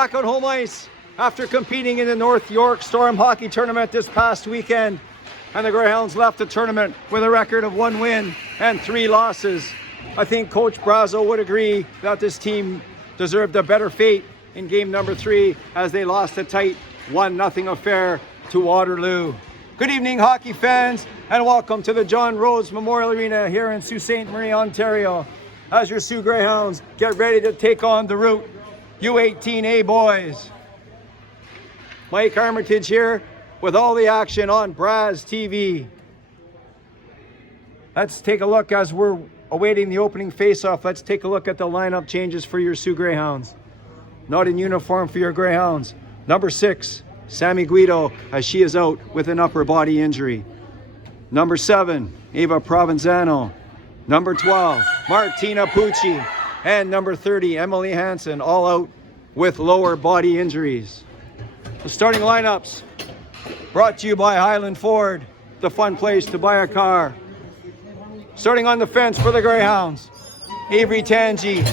back on home ice after competing in the North York Storm Hockey Tournament this past weekend. And the Greyhounds left the tournament with a record of 1 win and 3 losses. I think Coach Brazo would agree that this team deserved a better fate in game number 3 as they lost a tight 1-0 affair to Waterloo. Good evening, hockey fans, and welcome to the John Rhodes Memorial Arena here in Sault Ste. Marie, Ontario, as your Sioux Greyhounds get ready to take on the Root U18A boys. Mike Armitage here with all the action on Braz TV. Let's take a look as we're awaiting the opening face-off. Let's take a look at the lineup changes for your Sioux Greyhounds. Not in uniform for your Greyhounds. Number 6, Sammy Guido, as she is out with an upper body injury. Number 7, Eva Provenzano. Number 12, Martina Pucci. And number 30, Emily Hansen, all out with lower body injuries. The starting lineups brought to you by Highland Ford, the fun place to buy a car. Starting on the fence for the Greyhounds, Avery Tangi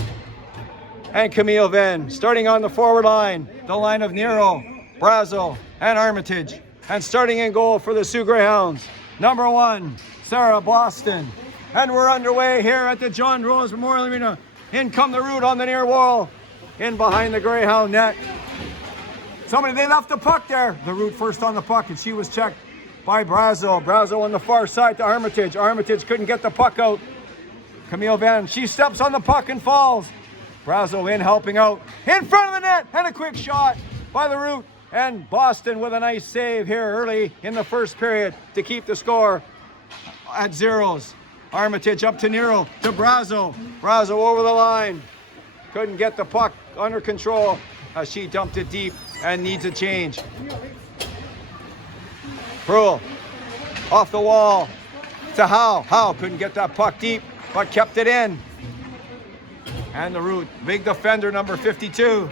and Camille Venn. Starting on the forward line, the line of Nero, Brazo, and Armitage. And starting in goal for the Sioux Greyhounds, number 1, Sarah Boston. And we're underway here at the John Rhodes Memorial Arena. In come the Root on the near wall, in behind the Greyhound net. They left the puck there. The Root first on the puck, and she was checked by Brazo. Brazo on the far side to Armitage. Armitage couldn't get the puck out. Camille Van, she steps on the puck and falls. Brazo in helping out. In front of the net, and a quick shot by the Root. And Boston with a nice save here early in the first period to keep the score at 0s. Armitage up to Nero, to Brazo. Brazo over the line. Couldn't get the puck under control as she dumped it deep and needs a change. Pearl off the wall to Howe. Howe couldn't get that puck deep, but kept it in. And the Root, big defender, number 52.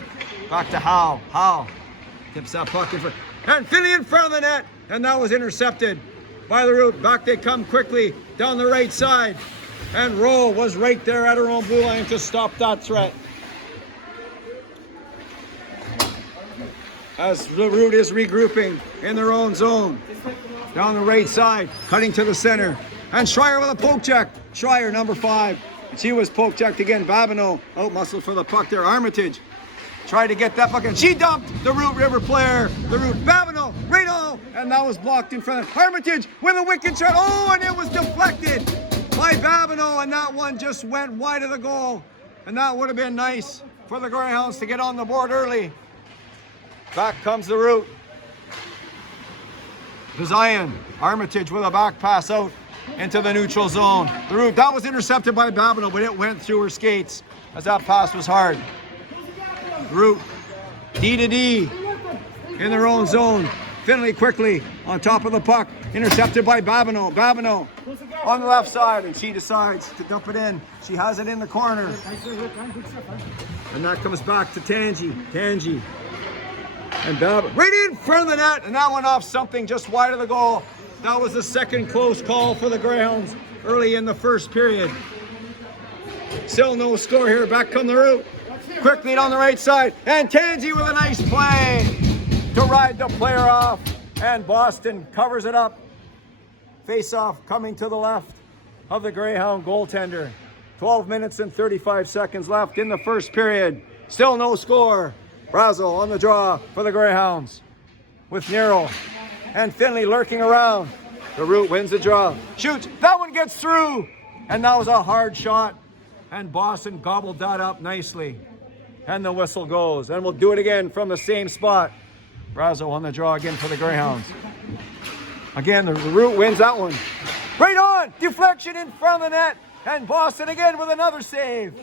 Back to Howe. Howe tips that puck in front. And Finley in front of the net. And that was intercepted by the Root. Back they come quickly down the right side. And Rowe was right there at her own blue line to stop that threat. As the Root is regrouping in their own zone. Down the right side, cutting to the center. And Schreier with a poke check. Schreier, number 5. She was poke checked again. Babineau out muscled for the puck there. Armitage tried to get that puck, and she dumped the Root River player. The Root, Babineau, right on, and that was blocked in front of Armitage with a wicked shot. Oh, and it was deflected by Babineau, and that one just went wide of the goal. And that would have been nice for the Greyhounds to get on the board early. Back comes the Root. Zion, Armitage with a back pass out into the neutral zone. The Root, that was intercepted by Babineau, but it went through her skates as that pass was hard. Root, D to D in their own zone. Finley quickly on top of the puck, intercepted by Babineau. Babineau on the left side, and she decides to dump it in. She has it in the corner. And that comes back to Tangi. Tangi. And Babineau right in front of the net, and that went off something just wide of the goal. That was the second close call for the Greyhounds early in the first period. Still no score here. Back come the Root. Quickly down the right side, and Tangi with a nice play to ride the player off, and Boston covers it up. Face-off coming to the left of the Greyhound goaltender. 12 minutes and 35 seconds left in the first period. Still no score. Brazo on the draw for the Greyhounds with Nero and Finley lurking around. The Root wins the draw. Shoots. That one gets through, and that was a hard shot, and Boston gobbled that up nicely. And the whistle goes. And we'll do it again from the same spot. Brazo on the draw again for the Greyhounds. Again, the Root wins that one. Right on! Deflection in front of the net. And Boston again with another save.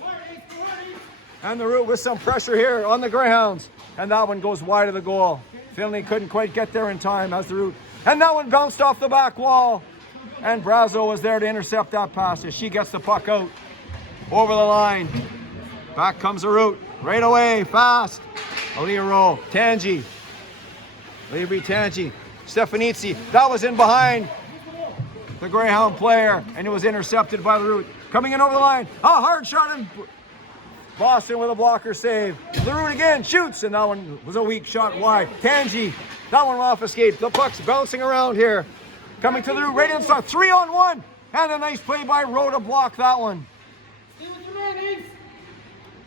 And the Root with some pressure here on the Greyhounds. And that one goes wide of the goal. Finley couldn't quite get there in time as the Root. And that one bounced off the back wall. And Brazo was there to intercept that pass as she gets the puck out over the line. Back comes the Root. Right away, fast. Aaliyah Rowe, Tangi. Avery Tangi. Stefanitsi. That was in behind the Greyhound player, and it was intercepted by the Root. Coming in over the line. A hard shot, and Boston with a blocker save. Leroux again shoots, and that one was a weak shot wide. Tangi, that one off escape. The puck's bouncing around here. Coming to Leroux, right inside, 3-on-1. And a nice play by Rowe to block that one.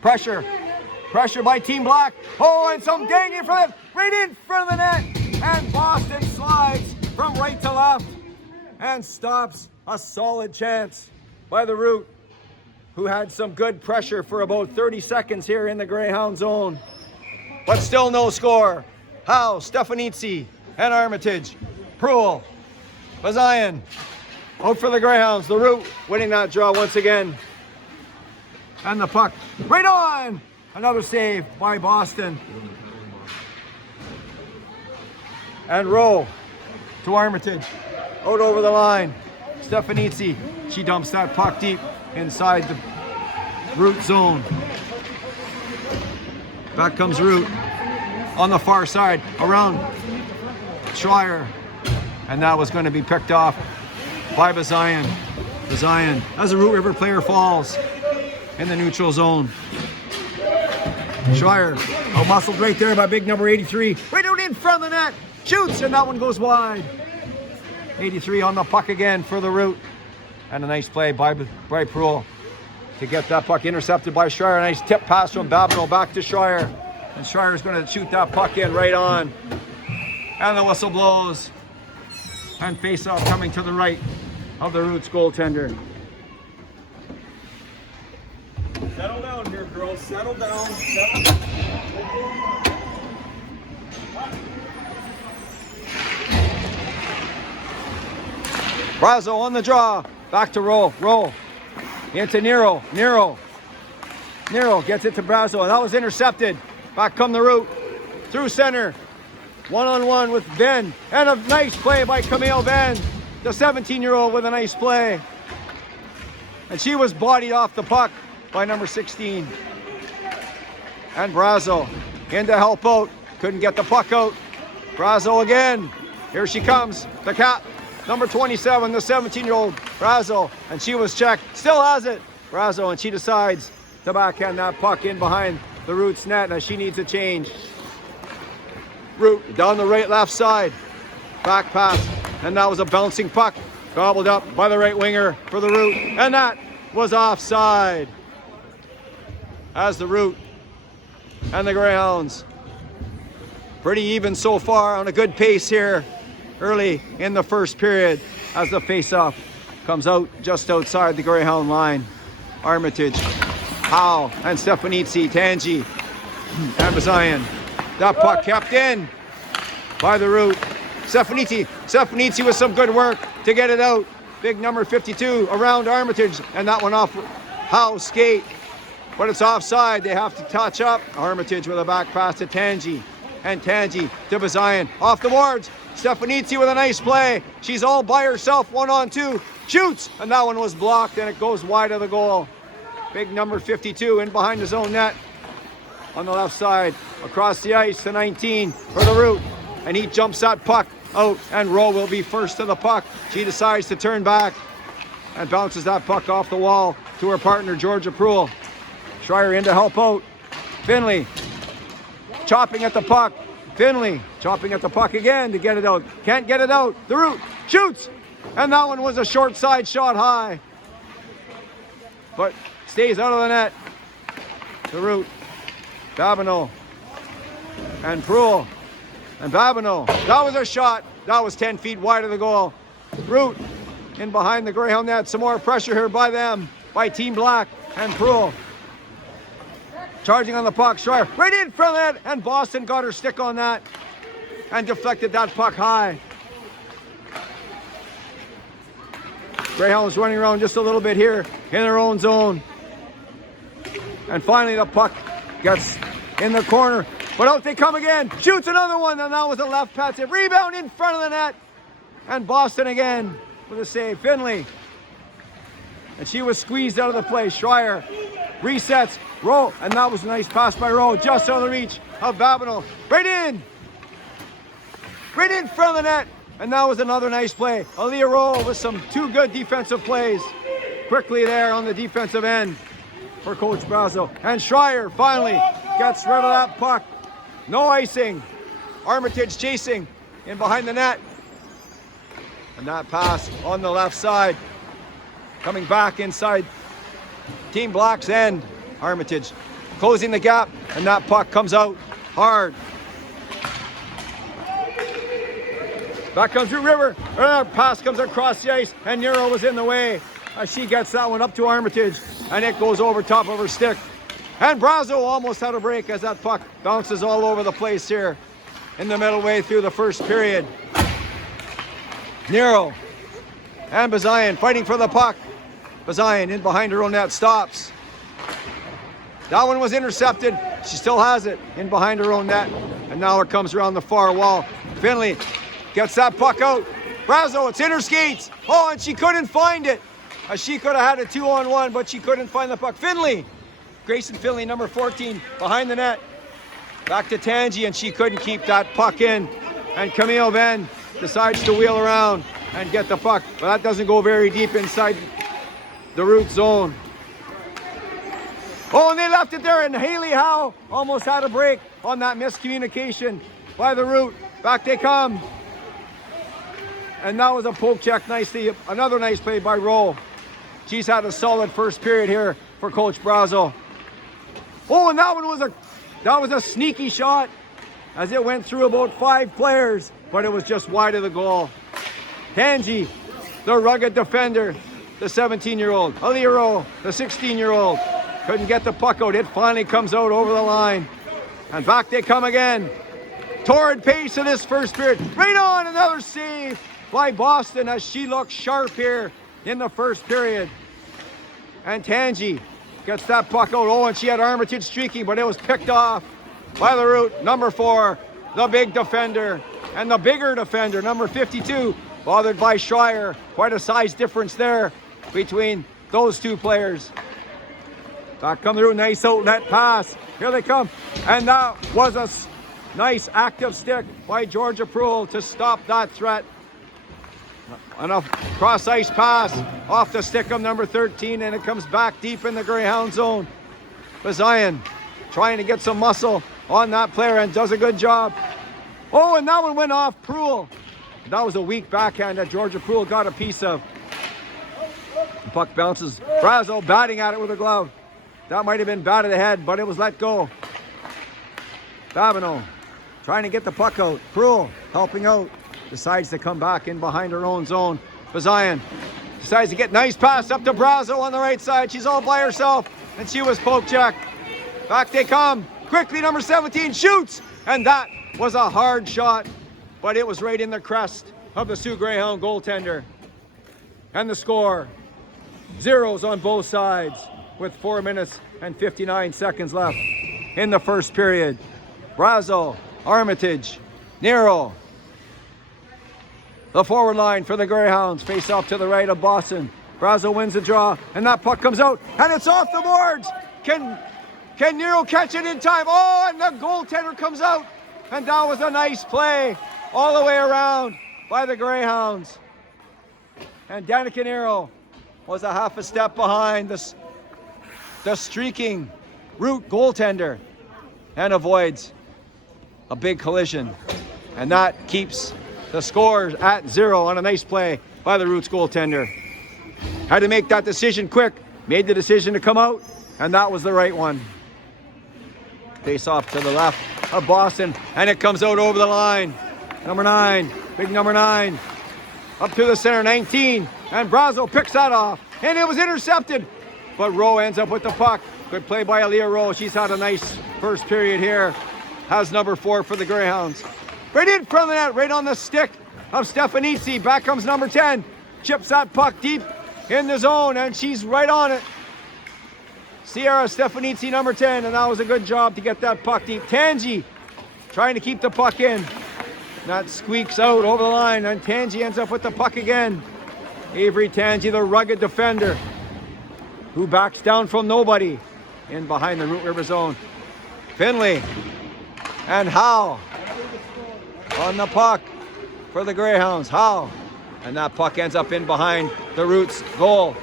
Pressure by Team Black. Oh, and some dangling for them, right in front of the net. And Boston slides from right to left and stops a solid chance by the Root, who had some good pressure for about 30 seconds here in the Greyhound zone. But still no score. Howe, Stefanitsi, and Armitage. Pruill, Bazayan, out for the Greyhounds. The Root winning that draw once again. And the puck right on. Another save by Boston. And Rowe to Armitage. Out over the line. Stefanitsi, she dumps that puck deep inside the Root zone. Back comes Root on the far side around Schreier. And that was going to be picked off by Bazayan. Bazayan, as a Root River player, falls in the neutral zone. Schreier, muscled right there by big number 83. Right out in front of the net. Shoots, and that one goes wide. 83 on the puck again for the Root. And a nice play by Pruill to get that puck intercepted by Schreier. A nice tip pass from Babineau back to Schreier. And Schreier's going to shoot that puck in right on. And the whistle blows. And face-off coming to the right of the Roots goaltender. Settle down here, girls. Settle down. Brazo on the draw. Back to Rowe. Rowe into Nero. Nero gets it to Brazo. And that was intercepted. Back come the Root. Through center. One-on-one with Ben. And a nice play by Camille Ben. The 17-year-old with a nice play. And she was bodied off the puck by number 16. And Brazo in to help out. Couldn't get the puck out. Brazo again. Here she comes. The cat. Number 27, the 17-year-old Brazo. And she was checked. Still has it. Brazo, and she decides to backhand that puck in behind the Roots net as she needs a change. Root down the right left side. Back pass. And that was a bouncing puck. Gobbled up by the right winger for the Root. And that was offside. As the Root and the Greyhounds pretty even so far, on a good pace here early in the first period, as the face-off comes out just outside the Greyhound line. Armitage, Howe, and Stefanitsi, Tangi, and Bazayan. That puck kept in by the Root. Stefanitsi with some good work to get it out. Big number 52 around Armitage, and that one off Howe's skate. But it's offside. They have to touch up. Armitage with a back pass to Tangi. And Tangi to Bazayan. Off the boards. Stefanitsi with a nice play. She's all by herself, 1-on-2. Shoots. And that one was blocked, and it goes wide of the goal. Big number 52 in behind his own net. On the left side. Across the ice to 19 for the Root. And he jumps that puck out. And Rowe will be first to the puck. She decides to turn back. And bounces that puck off the wall to her partner, Georgia Pruill. Schreier in to help out. Finley chopping at the puck. Finley chopping at the puck again to get it out. Can't get it out. The Root shoots. And that one was a short side shot high. But stays out of the net. The Root. Babineau. And Pruill. And Babineau. That was a shot. That was 10 feet wide of the goal. Root in behind the Greyhound net. Some more pressure here by them. By Team Black and Pruill. Charging on the puck, Schreier right in front of that, and Boston got her stick on that and deflected that puck high. Greyhounds running around just a little bit here in their own zone. And finally the puck gets in the corner, but out they come again. Shoots another one, and that was a left pass. Rebound in front of the net, and Boston again with a save. Finley, and she was squeezed out of the play. Schreier resets. Rowe, and that was a nice pass by Rowe, just out of the reach of Babineau. Right in front of the net, and that was another nice play. Aaliyah Rowe with some two good defensive plays quickly there on the defensive end. for Coach Brazo. And Schreier finally gets rid of that puck. No icing. Armitage chasing in behind the net. And that pass on the left side. Coming back inside Team Black's end. Armitage closing the gap, and that puck comes out hard. Back comes through River. Pass comes across the ice, and Nero was in the way. As she gets that one up to Armitage, and it goes over top of her stick. And Brazo almost had a break as that puck bounces all over the place here in the middle way through the first period. Nero and Bazayan fighting for the puck. Bazayan in behind her own net stops. That one was intercepted. She still has it in behind her own net. And now it comes around the far wall. Finley gets that puck out. Brazo, it's in her skates. Oh, and she couldn't find it. She could have had a 2-on-1, but she couldn't find the puck. Finley, Grayson Finley, number 14, behind the net. Back to Tangi, and she couldn't keep that puck in. And Camille Ben decides to wheel around and get the puck. But that doesn't go very deep inside the root zone. Oh, and they left it there, and Haley Howe almost had a break on that miscommunication by the root. Back they come. And that was a poke check nicely. Another nice play by Rowe. She's had a solid first period here for Coach Brazo. Oh, and that was a sneaky shot as it went through about 5 players, but it was just wide of the goal. Tangi, the rugged defender, the 17-year-old. Aliro, the 16-year-old. Couldn't get the puck out. It finally comes out over the line. And back they come again. Torrid pace in this first period. Right on, another save by Boston as she looks sharp here in the first period. And Tangi gets that puck out. Oh, and she had Armitage streaking, but it was picked off by the root. Number 4, the big defender. And the bigger defender, number 52, bothered by Schreier. Quite a size difference there between those two players. Back come through, nice outlet pass. Here they come. And that was a nice active stick by Georgia Proul to stop that threat. And a cross ice pass off the stick of number 13, and it comes back deep in the Greyhound zone. Bazayan trying to get some muscle on that player and does a good job. Oh, and that one went off Proul. That was a weak backhand that Georgia Proul got a piece of. The puck bounces. Brazo batting at it with a glove. That might have been batted ahead, but it was let go. Babineau trying to get the puck out. Proul helping out. Decides to come back in behind her own zone. Bazayan decides to get nice pass up to Brazo on the right side. She's all by herself, and she was poke checked. Back they come. Quickly, number 17 shoots, and that was a hard shot, but it was right in the crest of the Sioux Greyhound goaltender. And the score, zeros on both sides with 4 minutes and 59 seconds left in the first period. Brazo, Armitage, Nero. The forward line for the Greyhounds face off to the right of Boston. Brazo wins the draw, and that puck comes out, and it's off the boards. Can Nero catch it in time? Oh, and the goaltender comes out, and that was a nice play all the way around by the Greyhounds. And Danica Nero was a half a step behind the streaking root goaltender and avoids a big collision. And that keeps the score at 0 on a nice play by the Roots goaltender. Had to make that decision quick, made the decision to come out, and that was the right one. Face off to the left of Boston, and it comes out over the line. Number 9, big number 9, up to the center, 19, and Brazo picks that off, and it was intercepted, but Rowe ends up with the puck. Good play by Aaliyah Rowe. She's had a nice first period here. Has number 4 for the Greyhounds. Right in front of the net, right on the stick of Stefanitsi. Back comes number 10. Chips that puck deep in the zone, and she's right on it. Sierra Stefanitsi, number 10, and that was a good job to get that puck deep. Tangi trying to keep the puck in. That squeaks out over the line, and Tangi ends up with the puck again. Avery Tangi, the rugged defender, who backs down from nobody in behind the Root River zone. Finley and Howe on the puck for the Greyhounds. Howe, and that puck ends up in behind the Roots goal.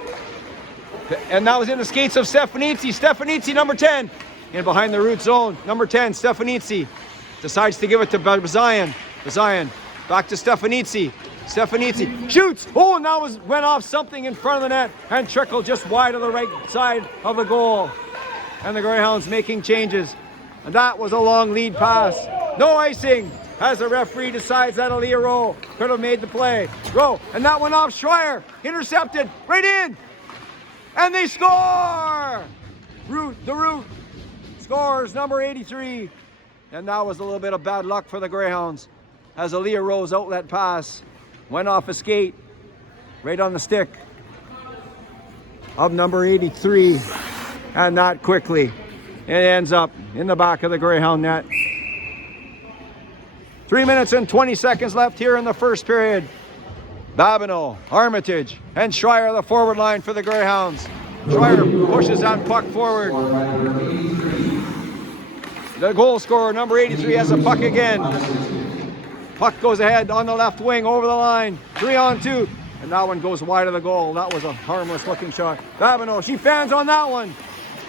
And that was in the skates of Stefanitsi. Stefanitsi, number 10, in behind the root zone. Number 10, Stefanitsi, decides to give it to Bazayan. Bazayan, back to Stefanitsi. Stefanitsi shoots. Oh, and that went off something in front of the net and trickled just wide of the right side of the goal. And the Greyhounds making changes. And that was a long lead pass. No icing as the referee decides that Aaliyah Rowe could have made the play. Rowe, and that went off Schreier. Intercepted, right in. And they score! The Root scores, number 83. And that was a little bit of bad luck for the Greyhounds as Aaliyah Rowe's outlet pass went off a skate right on the stick of number 83. And not quickly. It ends up in the back of the Greyhound net. 3 minutes and 20 seconds left here in the first period. Babineau, Armitage, and Schreier the forward line for the Greyhounds. Schreier pushes that puck forward. The goal scorer, number 83, has a puck again. Puck goes ahead on the left wing over the line. 3-on-2. And that one goes wide of the goal. That was a harmless looking shot. Babineau, she fans on that one.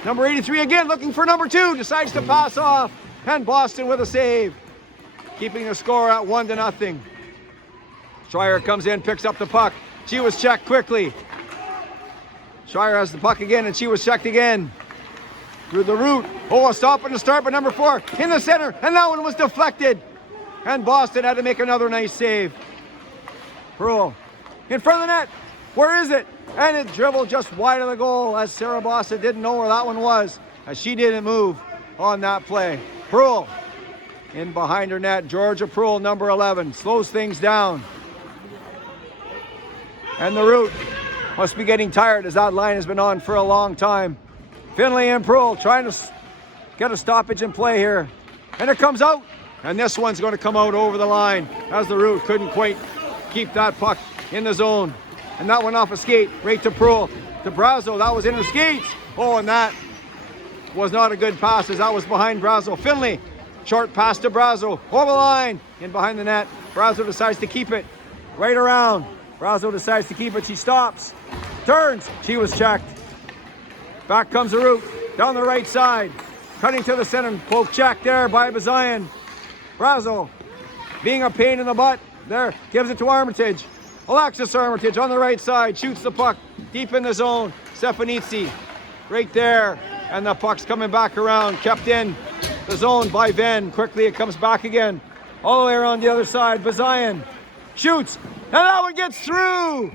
Number 83 again looking for number 2. Decides to pass off. And Boston with a save. Keeping the score at 1-0. Schreier comes in, picks up the puck. She was checked quickly. Schreier has the puck again, and she was checked again. Through the Root. Oh, a stop and a start by number 4 in the center, and that one was deflected. And Boston had to make another nice save. Pearl in front of the net. Where is it? And it dribbled just wide of the goal as Sarah Boston didn't know where that one was, as she didn't move on that play. Pearl in behind her net. Georgia Pearl, number 11, slows things down. And the Root must be getting tired as that line has been on for a long time. Finley and Pearl trying to get a stoppage in play here. And it comes out. And this one's going to come out over the line as the Root couldn't quite keep that puck in the zone. And that went off a skate right to Pearl. To Brazo, that was in her skates. Oh, and that was not a good pass as that was behind Brazo. Finley, short pass to Brazo. Over the line, in behind the net. Brazo decides to keep it right around. Brazo decides to keep it. She stops, turns. She was checked. Back comes the Root down the right side. Cutting to the center. Poke check there by Bazayan. Brazo being a pain in the butt. There, gives it to Armitage. Alexis Armitage on the right side. Shoots the puck deep in the zone. Stefanitsi right there. And the puck's coming back around. Kept in the zone by Venn. Quickly it comes back again. All the way around the other side. Bazayan shoots. And that one gets through.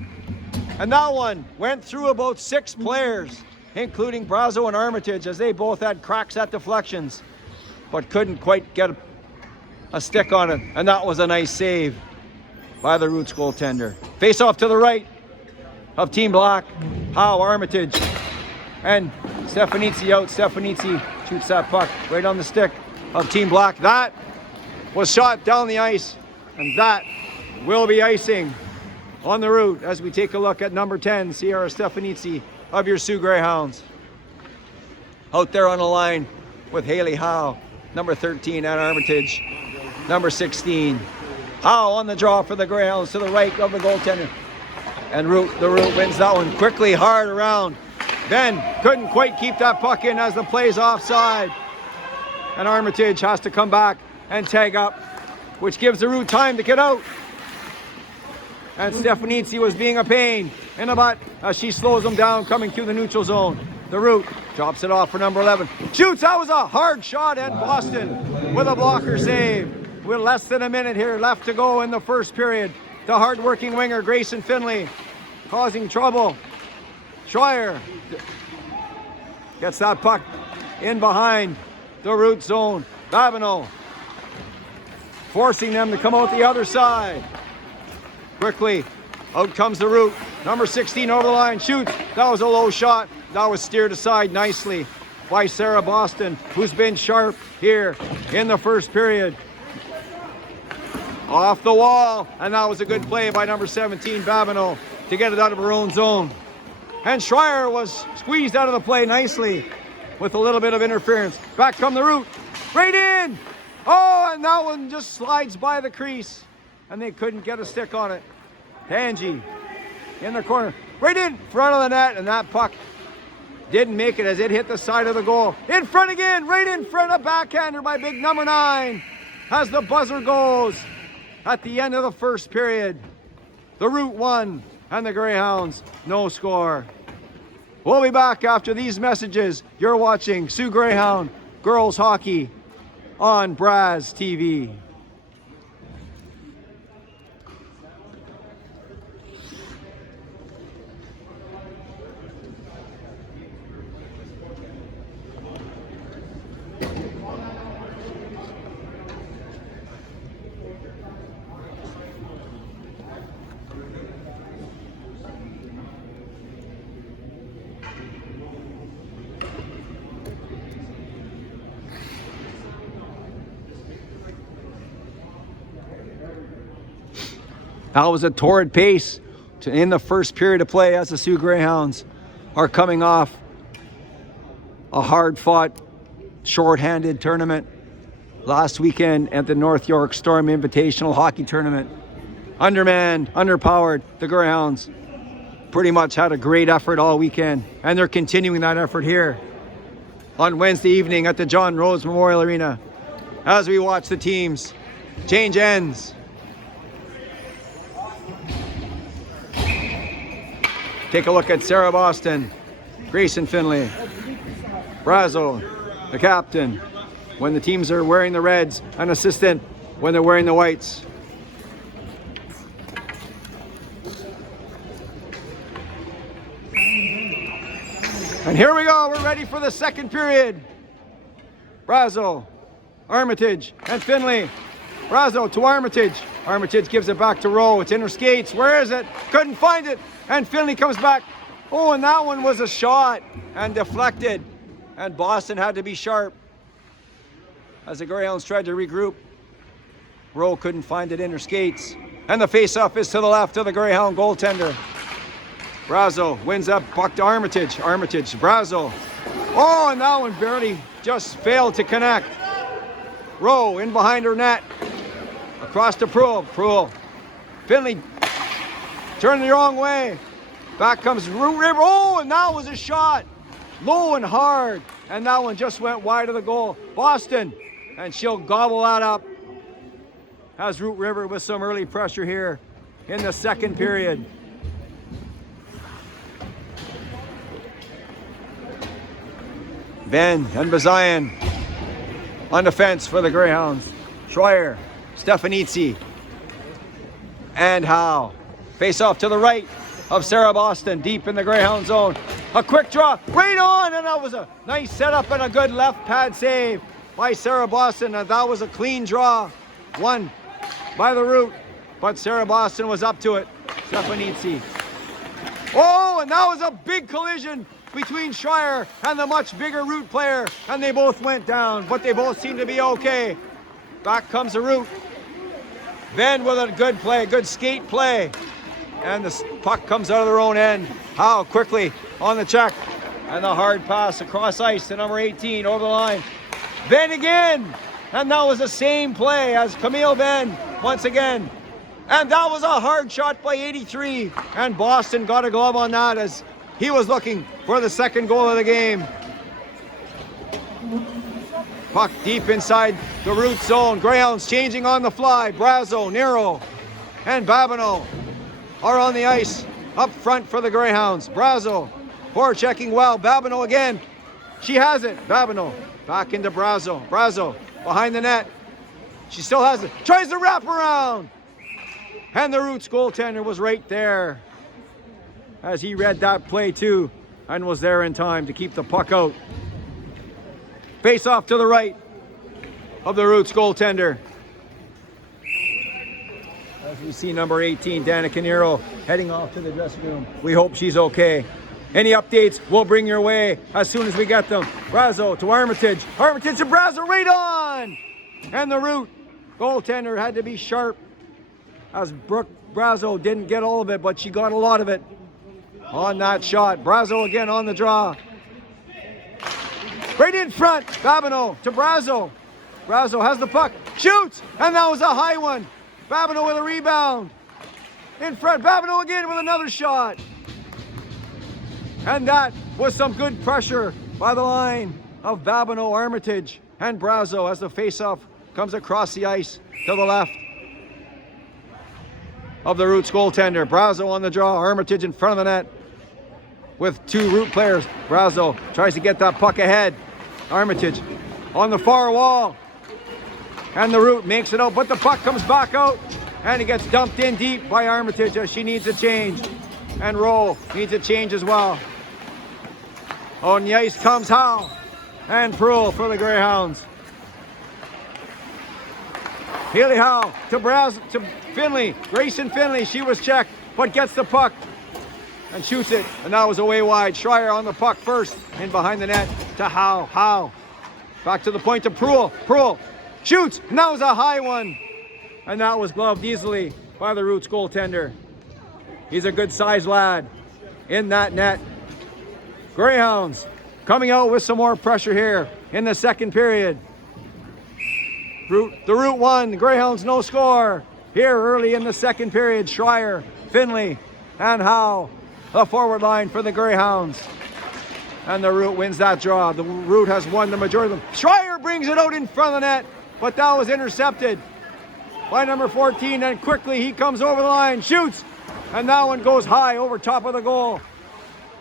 And that one went through about 6 players, including Brazo and Armitage, as they both had cracks at deflections, but couldn't quite get a stick on it. And that was a nice save by the Roots goaltender. Face off to the right of Team Black. Howe, Armitage, and Stefanitsi out. Stefanitsi shoots that puck right on the stick of Team Black. That was shot down the ice, and that will be icing on the Root as we take a look at number 10, Sierra Stefanitsi of your Sioux Greyhounds. Out there on the line with Haley Howe, number 13, and Armitage, number 16. Howe on the draw for the Greyhounds to the right of the goaltender. And the Root wins that one quickly, hard around. Ben couldn't quite keep that puck in as the play's offside. And Armitage has to come back and tag up, which gives the Root time to get out. And Stefanitsi was being a pain in the butt as she slows them down coming through the neutral zone. The Root drops it off for number 11. Shoots, that was a hard shot, and Boston with a blocker save. With less than a minute here left to go in the first period. The hard-working winger, Grayson Finley, causing trouble. Schreier gets that puck in behind the Root zone. Babineau forcing them to come out the other side. Quickly, out comes the Root. Number 16 over the line, shoots. That was a low shot. That was steered aside nicely by Sarah Boston, who's been sharp here in the first period. Off the wall, and that was a good play by number 17, Babineau, to get it out of her own zone. And Schreier was squeezed out of the play nicely with a little bit of interference. Back come the Root, right in! Oh, and that one just slides by the crease, and they couldn't get a stick on it. Tangi in the corner, right in front of the net, and that puck Didn't make it as it hit the side of the goal. In front again, right in front, a backhander by big number 9 as the buzzer goes at the end of the first period. The Root won and the Greyhounds no score. We'll be back after these messages. You're watching Sioux Greyhound Girls Hockey on Braz TV. That was a torrid pace in the first period of play as the Sioux Greyhounds are coming off a hard-fought, short-handed tournament last weekend at the North York Storm Invitational Hockey Tournament. Undermanned, underpowered, the Greyhounds pretty much had a great effort all weekend, and they're continuing that effort here on Wednesday evening at the John Rhodes Memorial Arena as we watch the teams change ends. Take a look at Sarah Boston, Grayson Finley, Brazo, the captain, when the teams are wearing the reds, an assistant when they're wearing the whites. And here we go, we're ready for the second period. Brazo, Armitage, and Finley. Brazo to Armitage. Armitage gives it back to Rowe. It's in her skates. Where is it? Couldn't find it. And Finley comes back. Oh, and that one was a shot and deflected. And Boston had to be sharp as the Greyhounds tried to regroup. Rowe couldn't find it in her skates. And the face-off is to the left of the Greyhound goaltender. Brazo wins up, puck to Armitage. Armitage, Brazo. Oh, and that one barely just failed to connect. Rowe in behind her net. Across to Pruill. Finley turned the wrong way. Back comes Root River. Oh, and that was a shot. Low and hard. And that one just went wide of the goal. Boston. And she'll gobble that up. Has Root River with some early pressure here in the second period. Ben and Bazayan on defense for the Greyhounds. Schreier, Stefanitzi, and Howe. Face off to the right of Sarah Boston, deep in the Greyhound zone. A quick draw, right on, and that was a nice setup and a good left pad save by Sarah Boston, and that was a clean draw. Won by the Root, but Sarah Boston was up to it. Stefanitzi. Oh, and that was a big collision between Schreier and the much bigger Root player, and they both went down, but they both seem to be okay. Back comes the Root. Ben with a good play, good skate play. And the puck comes out of their own end. Howe quickly on the check. And the hard pass across ice to number 18 over the line. Ben again. And that was the same play as Camille Ben once again. And that was a hard shot by 83. And Boston got a glove on that as he was looking for the second goal of the game. Puck deep inside the Root zone. Greyhounds changing on the fly. Brazo, Nero, and Babineau are on the ice up front for the Greyhounds. Brazo forechecking well. Babineau again. She has it. Babineau back into Brazo. Brazo behind the net. She still has it. Tries to wrap around. And the Roots goaltender was right there as he read that play too and was there in time to keep the puck out. Face off to the right of the Roots goaltender. As we see number 18, Danica Nero, heading off to the dressing room. We hope she's okay. Any updates, we'll bring your way as soon as we get them. Brazo to Armitage. Armitage to Brazo, right on! And the Root goaltender had to be sharp as Brooke Brazo didn't get all of it, but she got a lot of it on that shot. Brazo again on the draw. Right in front, Babineau to Brazo. Brazo has the puck, shoots, and that was a high one. Babineau with a rebound. In front, Babineau again with another shot. And that with some good pressure by the line of Babineau, Armitage, and Brazo as the face-off comes across the ice to the left of the Roots goaltender. Brazo on the draw, Armitage in front of the net with two Root players. Brazo tries to get that puck ahead. Armitage on the far wall, and the Root makes it out, but the puck comes back out, and it gets dumped in deep by Armitage as she needs a change, and Rowe needs a change as well. On the ice comes Howe and Proulx for the Greyhounds. Haley Howe to Finley. Grayson Finley, she was checked, but gets the puck and shoots it, and that was away wide. Schreier on the puck first, in behind the net to Howe. Howe back to the point to Proulx. Proulx shoots, and that was a high one, and that was gloved easily by the Roots goaltender. He's a good sized lad in that net. Greyhounds coming out with some more pressure here in the second period. The Root won, the Greyhounds no score. Here early in the second period, Schreier, Finley, and Howe, the forward line for the Greyhounds. And the Root wins that draw. The Root has won the majority of them. Schreier brings it out in front of the net, but that was intercepted by number 14, and quickly he comes over the line, shoots, and that one goes high over top of the goal.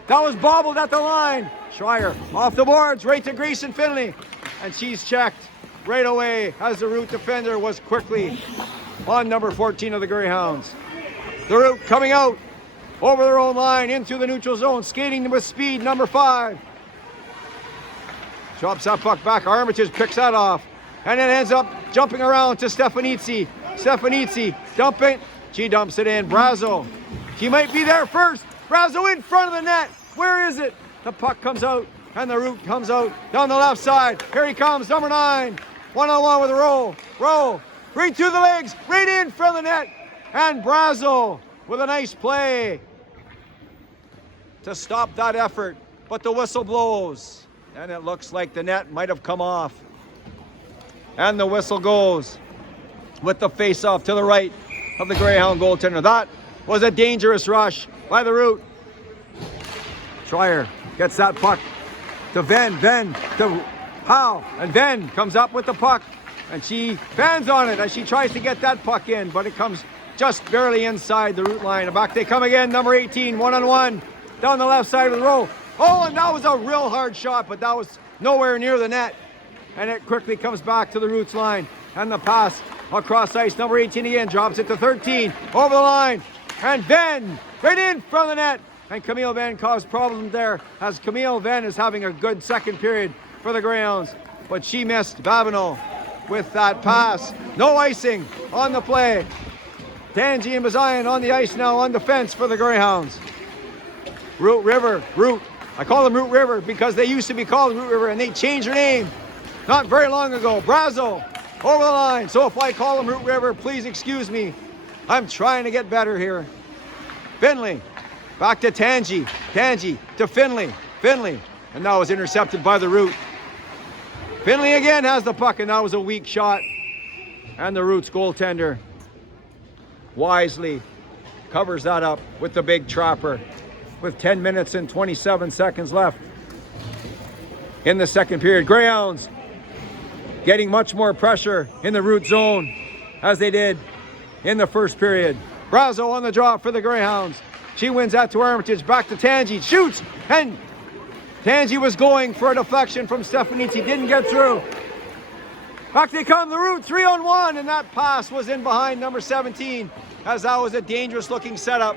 That was bobbled at the line. Schreier off the boards, right to Grayson Finley, and she's checked right away as the Root defender was quickly on number 14 of the Greyhounds. The Root coming out over their own line into the neutral zone, skating with speed, number 5. Drops that puck back, Armitage picks that off, and it ends up jumping around to Stefanitsi. Stefanitsi dumping, she dumps it in. Brazo, she might be there first. Brazo in front of the net. Where is it? The puck comes out, and the Root comes out down the left side. Here he comes, number 9. One-on-one with Rowe. Rowe, right to the legs, right in front of the net. And Brazo with a nice play to stop that effort. But the whistle blows, and it looks like the net might have come off. And the whistle goes with the face-off to the right of the Greyhound goaltender. That was a dangerous rush by the Root. Schreier gets that puck to Venn to Howe, and Venn comes up with the puck, and she bends on it as she tries to get that puck in, but it comes just barely inside the Root line. And back they come again, number 18, one-on-one, down the left side of the row. Oh, and that was a real hard shot, but that was nowhere near the net. And it quickly comes back to the Roots line, and the pass across ice, number 18 again, drops it to 13, over the line, and Venn, right in front of the net. And Camille Venn caused problems there, as Camille Venn is having a good second period for the Greyhounds, but she missed Babineau with that pass. No icing on the play. Tangi and Bazayan on the ice now on defense for the Greyhounds. Root River, Root. I call them Root River because they used to be called Root River, and they changed their name not very long ago. Brazo over the line. So if I call them Root River, please excuse me. I'm trying to get better here. Finley, back to Tangi. Tangi to Finley. Finley, and that was intercepted by the Root. Finley again has the puck, and that was a weak shot. And the Roots goaltender wisely covers that up with the big trapper with 10 minutes and 27 seconds left in the second period. Greyhounds getting much more pressure in the Root zone as they did in the first period. Brazo on the draw for the Greyhounds. She wins that to Armitage, back to Tangi, shoots, and Tangi was going for a deflection from Stefanitsi, didn't get through. Back they come, the Root 3-on-1, and that pass was in behind number 17, as that was a dangerous looking setup.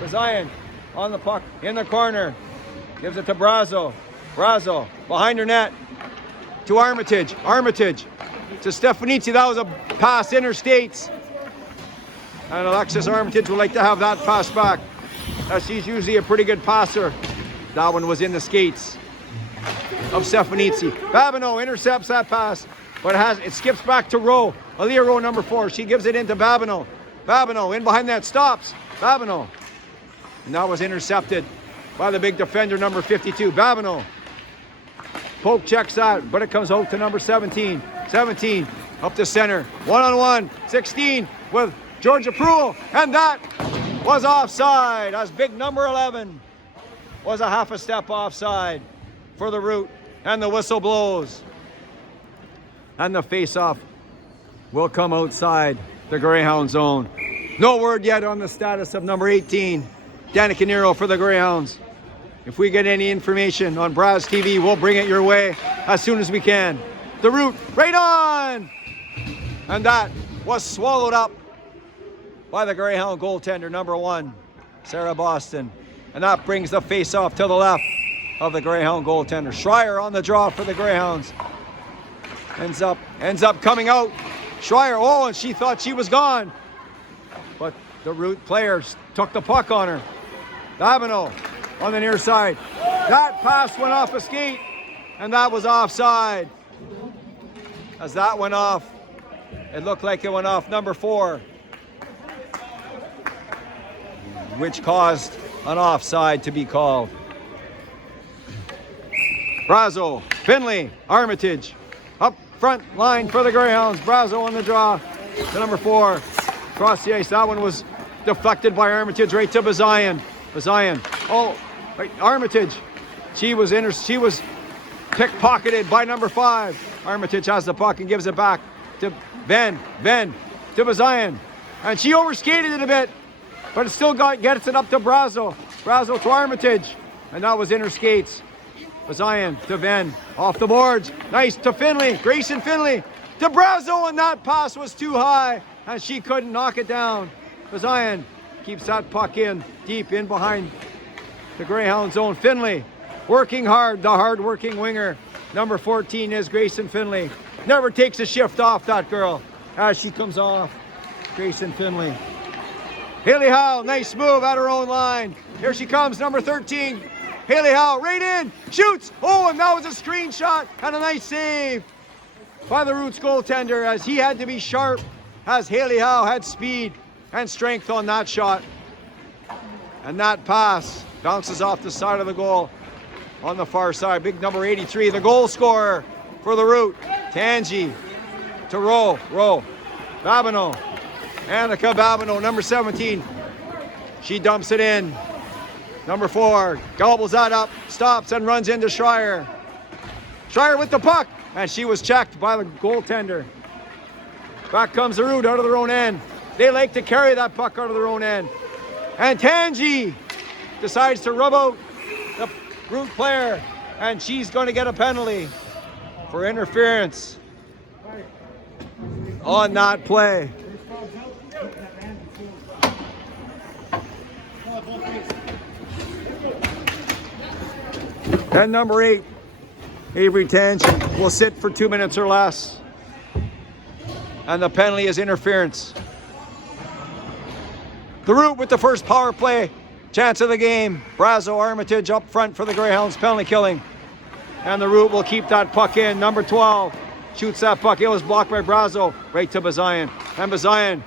Bazayan on the puck in the corner, gives it to Brazo. Brazo behind her net to Armitage. Armitage to Stefanitsi. That was a pass interstates, and Alexis Armitage would like to have that pass back, as she's usually a pretty good passer. That one was in the skates of Stefanitsi. Babineau intercepts that pass, but it skips back to Rowe. Aaliyah Rowe, number 4. She gives it into Babineau. Babineau in behind that, stops. Babineau. And that was intercepted by the big defender, number 52. Babineau. Poke checks that, but it comes out to number 17. 17 up to center. One-on-one. 16 with Georgia Proulx. And that was offside as big number 11 was a half a step offside for the Root, and the whistle blows. And the face-off will come outside the Greyhound zone. No word yet on the status of number 18, Danica Nero for the Greyhounds. If we get any information on Braz TV, we'll bring it your way as soon as we can. The Root, right on! And that was swallowed up by the Greyhound goaltender, number 1, Sarah Boston. And that brings the face-off to the left of the Greyhound goaltender. Schreier on the draw for the Greyhounds. Ends up coming out. Schreier, oh, and she thought she was gone. But the Root players took the puck on her. Babineau on the near side. That pass went off a skate, and that was offside. As that went off, it looked like it went off number 4, which caused an offside to be called. Brazo, Finley, Armitage, up front line for the Greyhounds. Brazo on the draw to number 4. Across the ice, that one was deflected by Armitage right to Bazayan. Bazayan, oh, right, Armitage. She was pickpocketed by number 5. Armitage has the puck and gives it back to Venn to Bazayan. And she overskated it a bit, but it still gets it up to Brazo. Brazo to Armitage, and that was in her skates. Bazayan to Venn, off the boards. Nice to Finley, Grayson Finley to Brazo, and that pass was too high, and she couldn't knock it down. Bazayan keeps that puck in, deep in behind the Greyhound zone. Finley working hard, the hard-working winger. Number 14 is Grayson Finley. Never takes a shift off, that girl, as she comes off. Grayson Finley. Haley Howe, nice move at her own line. Here she comes, number 13. Haley Howe, right in, shoots. Oh, and that was a screenshot and a nice save by the Roots goaltender, as he had to be sharp, as Haley Howe had speed and strength on that shot. And that pass bounces off the side of the goal on the far side. Big number 83, the goal scorer for the Root. Tangi to Rowe, Babineau, Annika Babineau, number 17. She dumps it in. Number 4 gobbles that up, stops and runs into Schreier. Schreier with the puck, and she was checked by the goaltender. Back comes the Root out of their own end. They like to carry that puck out of their own end. And Tangi decides to rub out the Root player, and she's going to get a penalty for interference on that play. And number 8, Avery Tangi, will sit for 2 minutes or less. And the penalty is interference. The Root with the first power play chance of the game. Brazo, Armitage up front for the Greyhounds, penalty killing. And the Root will keep that puck in. Number 12 shoots that puck. It was blocked by Brazo, right to Bazayan. And Bazayan,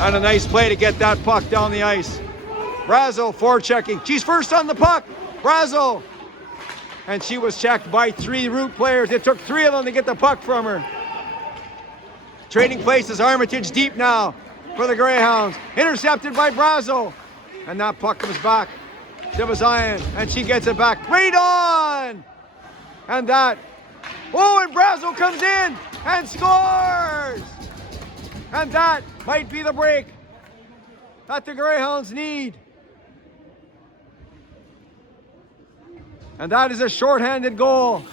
and a nice play to get that puck down the ice. Brazo forechecking. She's first on the puck. Brazo. And she was checked by 3 Root players. It took 3 of them to get the puck from her. Trading places, Armitage deep now for the Greyhounds. Intercepted by Brazo. And that puck comes back to Bazayan, and she gets it back. Right on! And that. Oh, and Brazo comes in and scores! And that might be the break that the Greyhounds need. And that is a shorthanded goal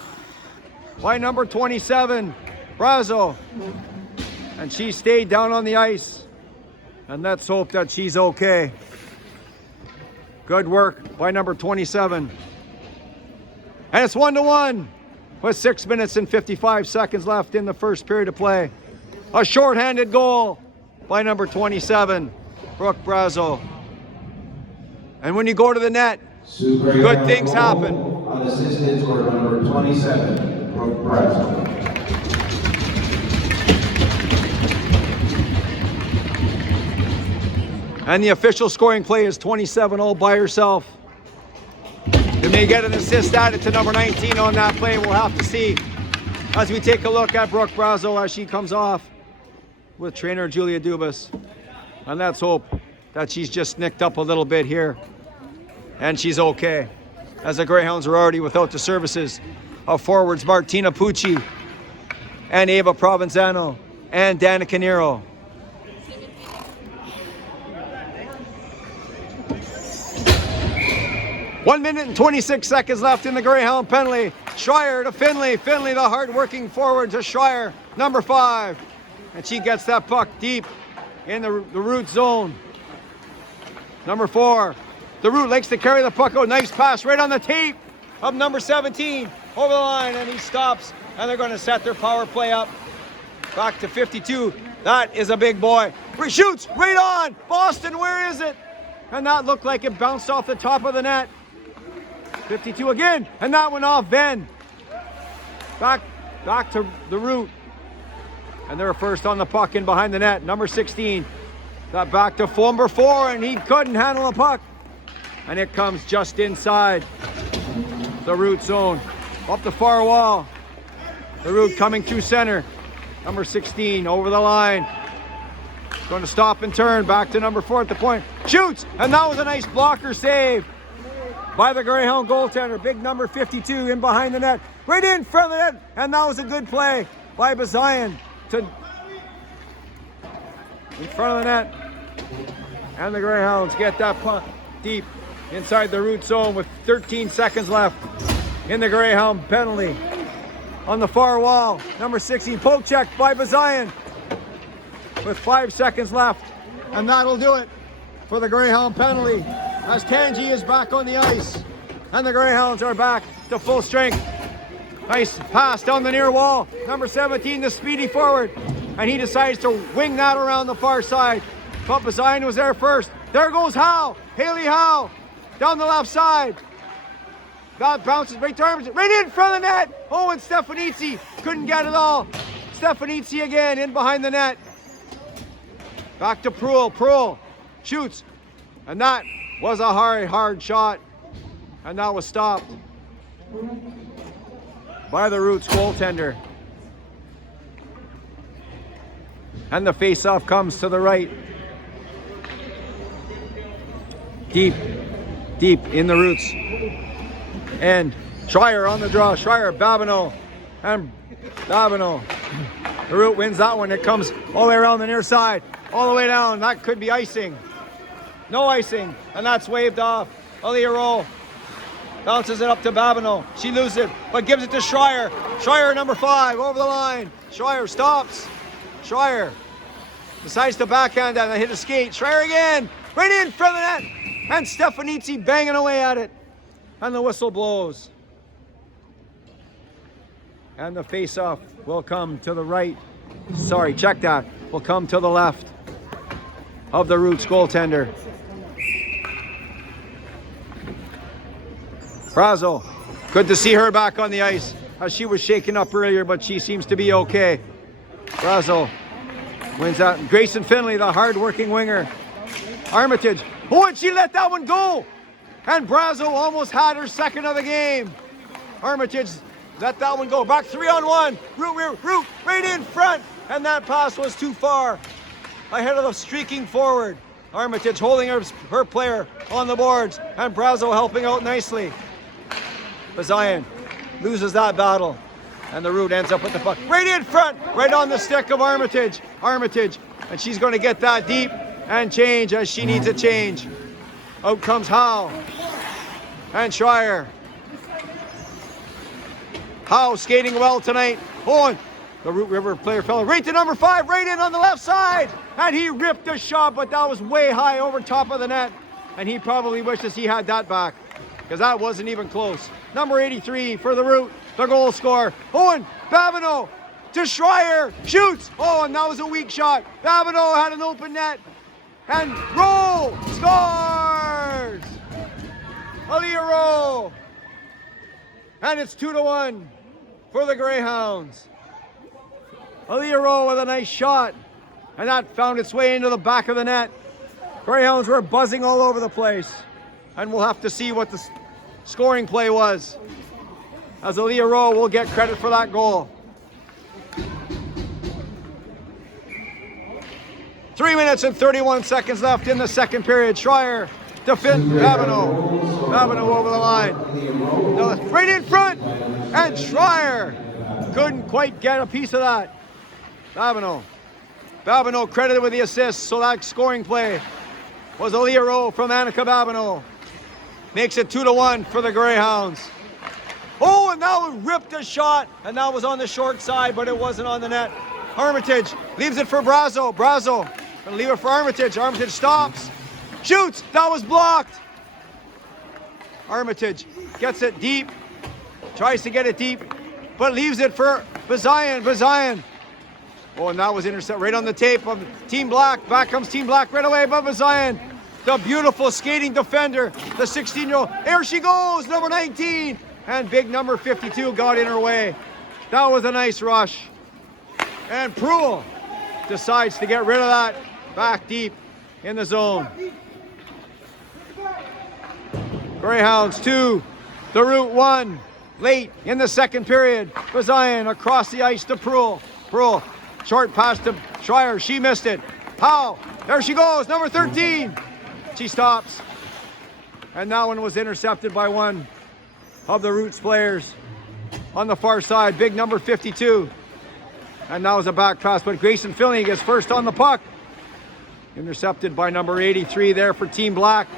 by number 27, Brazo. And she stayed down on the ice. And let's hope that she's okay. Good work by number 27. And it's 1-1 with 6 minutes and 55 seconds left in the first period of play. A shorthanded goal by number 27, Brooke Brazo. And when you go to the net, good things happen. Unassisted for number 27, Brooke Brazo. And the official scoring play is 27 all by herself. They may get an assist added to number 19 on that play. We'll have to see as we take a look at Brooke Brazo as she comes off with trainer Julia Dubas. And let's hope that she's just nicked up a little bit here and she's okay. as the Greyhounds are already without the services of forwards Martina Pucci and Ava Provenzano and Danica Nero. 1 minute and 26 seconds left in the Greyhound penalty. Schreier to Finley. Finley, the hard-working forward, to Schreier, number 5. And she gets that puck deep in the root zone. Number 4. The Root likes to carry the puck out. Nice pass right on the tape of number 17. Over the line, and he stops. And they're going to set their power play up. Back to 52. That is a big boy. Shoots right on. Boston, where is it? And that looked like it bounced off the top of the net. 52 again. And that went off then. Back to the Root. And they're first on the puck in behind the net. Number 16. That back to number 4, and he couldn't handle a puck. And it comes just inside the Root zone. Up the far wall. The Root coming through center. Number 16 over the line. Going to stop and turn. Back to number 4 at the point. Shoots! And that was a nice blocker save by the Greyhound goaltender. Big number 52 in behind the net. Right in front of the net. And that was a good play by Bazayan to in front of the net. And the Greyhounds get that puck deep inside the Root zone with 13 seconds left in the Greyhound penalty. On the far wall, number 16, poke check by Bazayan with 5 seconds left. And that'll do it for the Greyhound penalty as Tangi is back on the ice. And the Greyhounds are back to full strength. Nice pass down the near wall. Number 17, the speedy forward. And he decides to wing that around the far side. But Bazayan was there first. There goes Howe. Haley Howe down the left side. That bounces right to Armitage, right in front of the net. Oh, and Stefanitsi couldn't get it all. Stefanitsi again in behind the net. Back to Proul. Proul shoots. And that was a hard shot. And that was stopped by the Roots goaltender. And the face-off comes to the right. Deep in the Roots. And Schreier on the draw. Schreier, Babineau, and Babineau. The Root wins that one. It comes all the way around the near side, all the way down. That could be icing. No icing, and that's waved off. Aaliyah Rowe bounces it up to Babineau. She loses it, but gives it to Schreier. Schreier, number 5, over the line. Schreier stops. Schreier decides to backhand that and hit a skate. Schreier again, right in front of the net. And Stefanitsi banging away at it. And the whistle blows. And the face-off will come to the right. Sorry, check that. Will come to the left of the Roots goaltender. Brazo, good to see her back on the ice as she was shaken up earlier, but she seems to be okay. Brazo wins that. Grayson Finley, the hard-working winger. Armitage. Oh, and she let that one go. And Brazo almost had her second of the game. Armitage let that one go. Back 3-on-1. Root right in front. And that pass was too far ahead of the streaking forward. Armitage holding her player on the boards. And Brazo helping out nicely. Bazayan loses that battle. And the Root ends up with the puck right in front. Right on the stick of Armitage. And she's going to get that deep and change as she needs a change. Out comes Howe and Schreier. Howe skating well tonight. Oh, and the Root River player fell right to number 5, right in on the left side. And he ripped a shot, but that was way high over top of the net. And he probably wishes he had that back because that wasn't even close. Number 83 for the Root, the goal scorer. Oh, and Babineau to Schreier. Shoots. Oh, and that was a weak shot. Babineau had an open net. And Rowe scores! Aaliyah Rowe! And it's 2-1 for the Greyhounds. Aaliyah Rowe with a nice shot. And that found its way into the back of the net. Greyhounds were buzzing all over the place. And we'll have to see what the scoring play was, as Aaliyah Rowe will get credit for that goal. 3 minutes and 31 seconds left in the second period. Schreier to Babineau. Babineau over the line. Right in front. And Schreier couldn't quite get a piece of that. Babineau. Babineau credited with the assist, so that scoring play was a Leah roll from Annika Babineau. Makes it 2-1 for the Greyhounds. Oh, and that one ripped a shot, and that was on the short side, but it wasn't on the net. Armitage leaves it for Brazo. Brazo gonna leave it for Armitage. Armitage stops, shoots, that was blocked. Armitage gets it deep, tries to get it deep, but leaves it for Bazayan. Bazayan. Oh, and that was intercepted right on the tape of Team Black. Back comes Team Black right away, but Bazayan, the beautiful skating defender, the 16-year-old. There she goes, number 19. And big number 52 got in her way. That was a nice rush. And Pruill decides to get rid of that back deep in the zone. Greyhounds 2, the Route 1, late in the second period. Bazayan across the ice to Pruill. Pruill, short pass to Schreier. She missed it. How? There she goes, number 13. She stops. And that one was intercepted by one of the Roots players on the far side, big number 52. And that was a back pass, but Grayson Finley gets first on the puck. Intercepted by number 83 there for Team Black.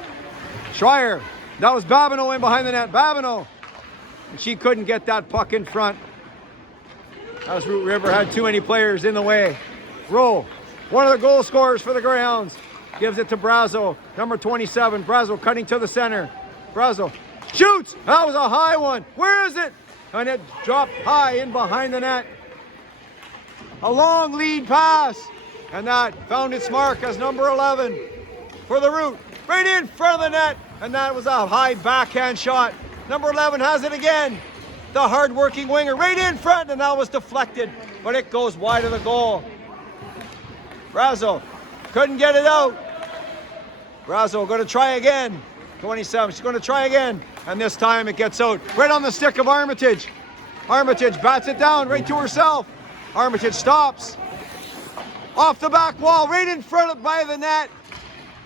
Schreier, that was Babineau in behind the net. Babineau, and she couldn't get that puck in front, as Root River had too many players in the way. Rowe, one of the goal scorers for the Greyhounds, gives it to Brazo, number 27. Brazo cutting to the center. Brazo shoots! That was a high one. Where is it? And it dropped high in behind the net. A long lead pass. And that found its mark as number 11 for the Root. Right in front of the net. And that was a high backhand shot. Number 11 has it again. The hard-working winger right in front. And that was deflected. But it goes wide of the goal. Brazo couldn't get it out. Brazo going to try again. 27, she's going to try again. And this time it gets out right on the stick of Armitage. Armitage bats it down right to herself. Armitage stops. Off the back wall, right in front of by the net.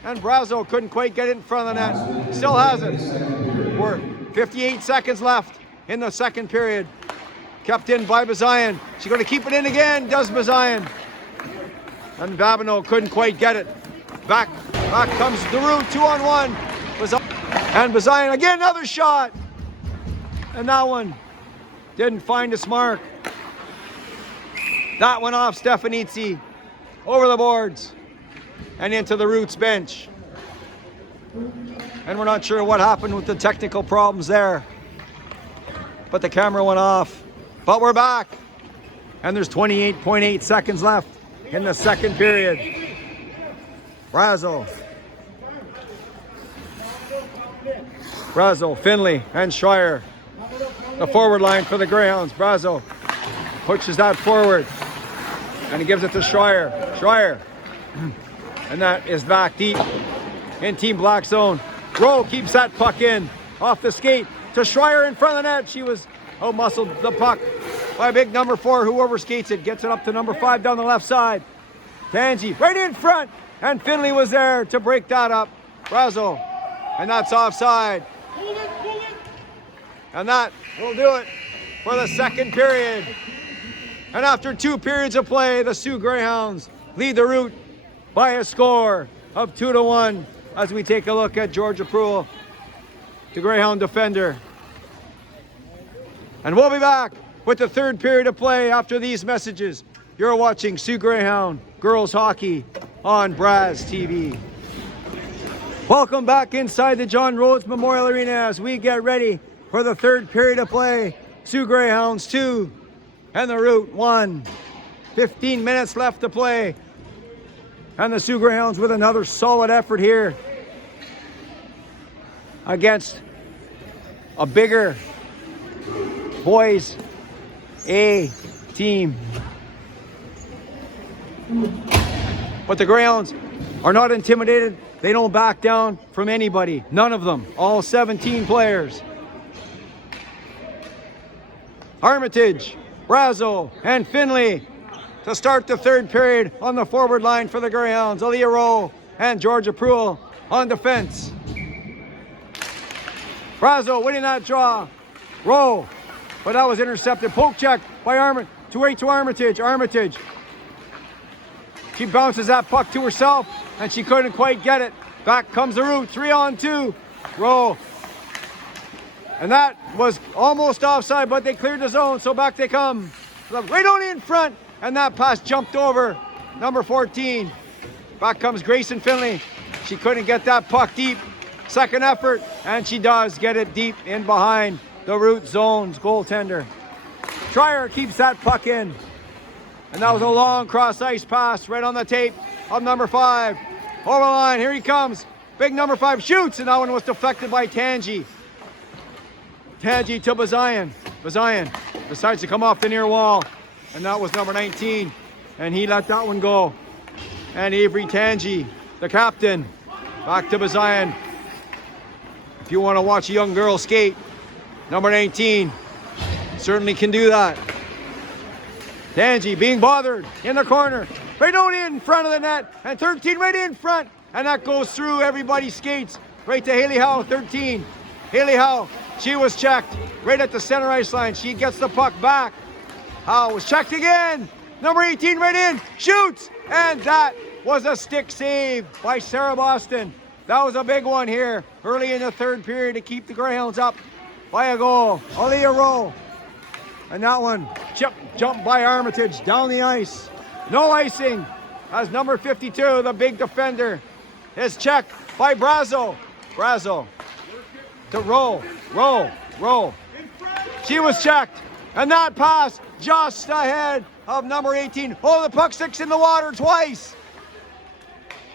And Brazo couldn't quite get it in front of the net. Still has it. We're 58 seconds left in the second period. Kept in by Bazayan. She's going to keep it in again, does Bazayan. And Babineau couldn't quite get it. Back comes the Root, 2-on-1. And Bazayan again, another shot. And that one didn't find its mark. That went off Stefanitsi, over the boards, and into the Roots bench. And we're not sure what happened with the technical problems there. But the camera went off. But we're back. And there's 28.8 seconds left in the second period. Brazo, Finley, and Schreier. The forward line for the Greyhounds. Brazo pushes that forward. And he gives it to Schreier. Schreier. And that is back deep in Team Black zone. Rowe keeps that puck in. Off the skate to Schreier in front of the net. She was out-muscled the puck by big number 4. Whoever skates it gets it up to number 5 down the left side. Tangi right in front. And Finley was there to break that up. Brazo. And that's offside. And that will do it for the second period. And after 2 periods of play, the Sioux Greyhounds lead the Root by a score of 2-1 as we take a look at Georgia Pruill, the Greyhound defender. And we'll be back with the third period of play after these messages. You're watching Sioux Greyhound Girls Hockey on Braz TV. Welcome back inside the John Rhodes Memorial Arena as we get ready for the third period of play. Sioux Greyhounds 2 and the Root 1. 15 minutes left to play. And the Sioux Greyhounds with another solid effort here against a bigger boys A team. But the Greyhounds are not intimidated. They don't back down from anybody. None of them. All 17 players. Armitage, Brazo, and Finley to start the third period on the forward line for the Greyhounds. Aaliyah Rowe and Georgia Pruill on defense. Brazo winning that draw. Roll. But that was intercepted. Poke check by Armitage. To Armitage. Armitage. She bounces that puck to herself, and she couldn't quite get it. Back comes the root. 3-on-2. Roll. And that was almost offside, but they cleared the zone, so back they come. Right on in front, and that pass jumped over number 14. Back comes Grayson Finley. She couldn't get that puck deep. Second effort, and she does get it deep in behind the root zone's goaltender. Trier keeps that puck in. And that was a long cross-ice pass right on the tape of number 5. Over the line, here he comes. Big number 5 shoots, and that one was deflected by Tangi. Tangi to Bazayan. Bazayan decides to come off the near wall, and that was number 19, and he let that one go. And Avery Tangi, the captain, back to Bazayan. If you want to watch a young girl skate, number 19 certainly can do that. Tangi being bothered in the corner, right on in front of the net, and 13 right in front, and that goes through everybody's skates, right to Haley Howe, 13. Haley Howe, she was checked right at the center ice line. She gets the puck back. Howe was checked again. Number 18 right in, shoots, and that was a stick save by Sarah Boston. That was a big one here early in the third period to keep the Greyhounds up by a goal. Aaliyah Rowe. And that one jumped by Armitage down the ice. No icing as number 52, the big defender, is checked by Brazo. Brazo to Rowe. She was checked. And that pass just ahead of number 18. Oh, the puck sticks in the water twice.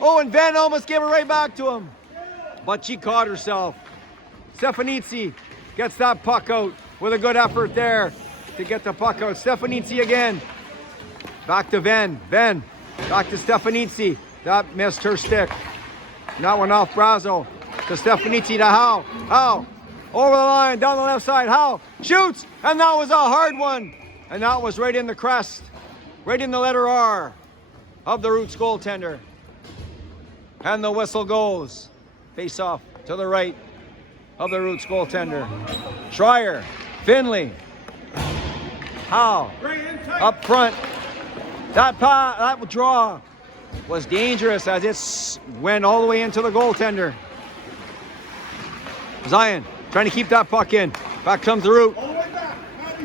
Oh, and Van almost gave it right back to him. But she caught herself. Stefanitsi gets that puck out with a good effort there to get the puck out. Stefanitsi again. Back to Ven. Ven. Back to Stefanitsi. That missed her stick. And that one off Brazo. To Stefanitsi to Howe. Howe. Over the line, down the left side. Howe shoots. And that was a hard one. And that was right in the crest. Right in the letter R of the Roots goaltender. And the whistle goes. Face off to the right of the Roots goaltender. Schreier. Finley. Howe. Up front. That draw was dangerous as it went all the way into the goaltender. Zion trying to keep that puck in. Back comes the Root.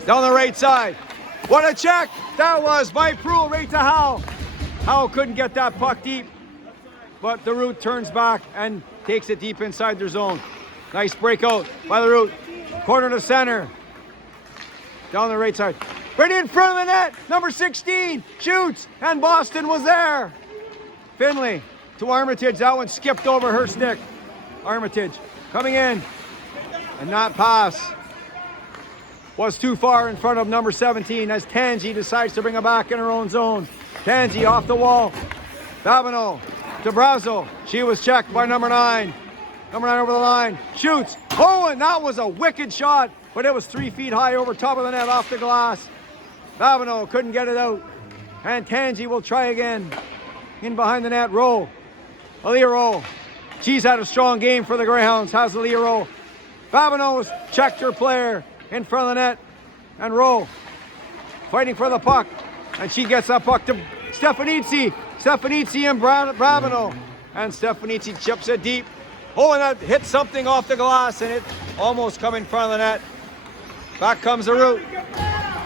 Down the right side. What a check that was by Proul right to Howe. Howe couldn't get that puck deep, but the Root turns back and takes it deep inside their zone. Nice breakout by the Root. Corner to center. Down the right side. Right in front of the net. Number 16 shoots, and Boston was there. Finley to Armitage. That one skipped over her stick. Armitage coming in. And that pass was too far in front of number 17 as Tangi decides to bring it back in her own zone. Tangi off the wall. Babineau to Brazo. She was checked by number 9. Number 9 over the line. Shoots. Oh, and that was a wicked shot, but it was 3 feet high over top of the net off the glass. Babineau couldn't get it out. And Tangi will try again. In behind the net, Rowe. Aaliyah Rowe. She's had a strong game for the Greyhounds. Has Aaliyah Rowe. Babineau's checked her player in front of the net. And Rowe fighting for the puck. And she gets that puck to Stefanitsi. Stefanitsi and Babineau. And Stefanitsi chips it deep. Oh, and that hit something off the glass, and it almost come in front of the net. Back comes the Root.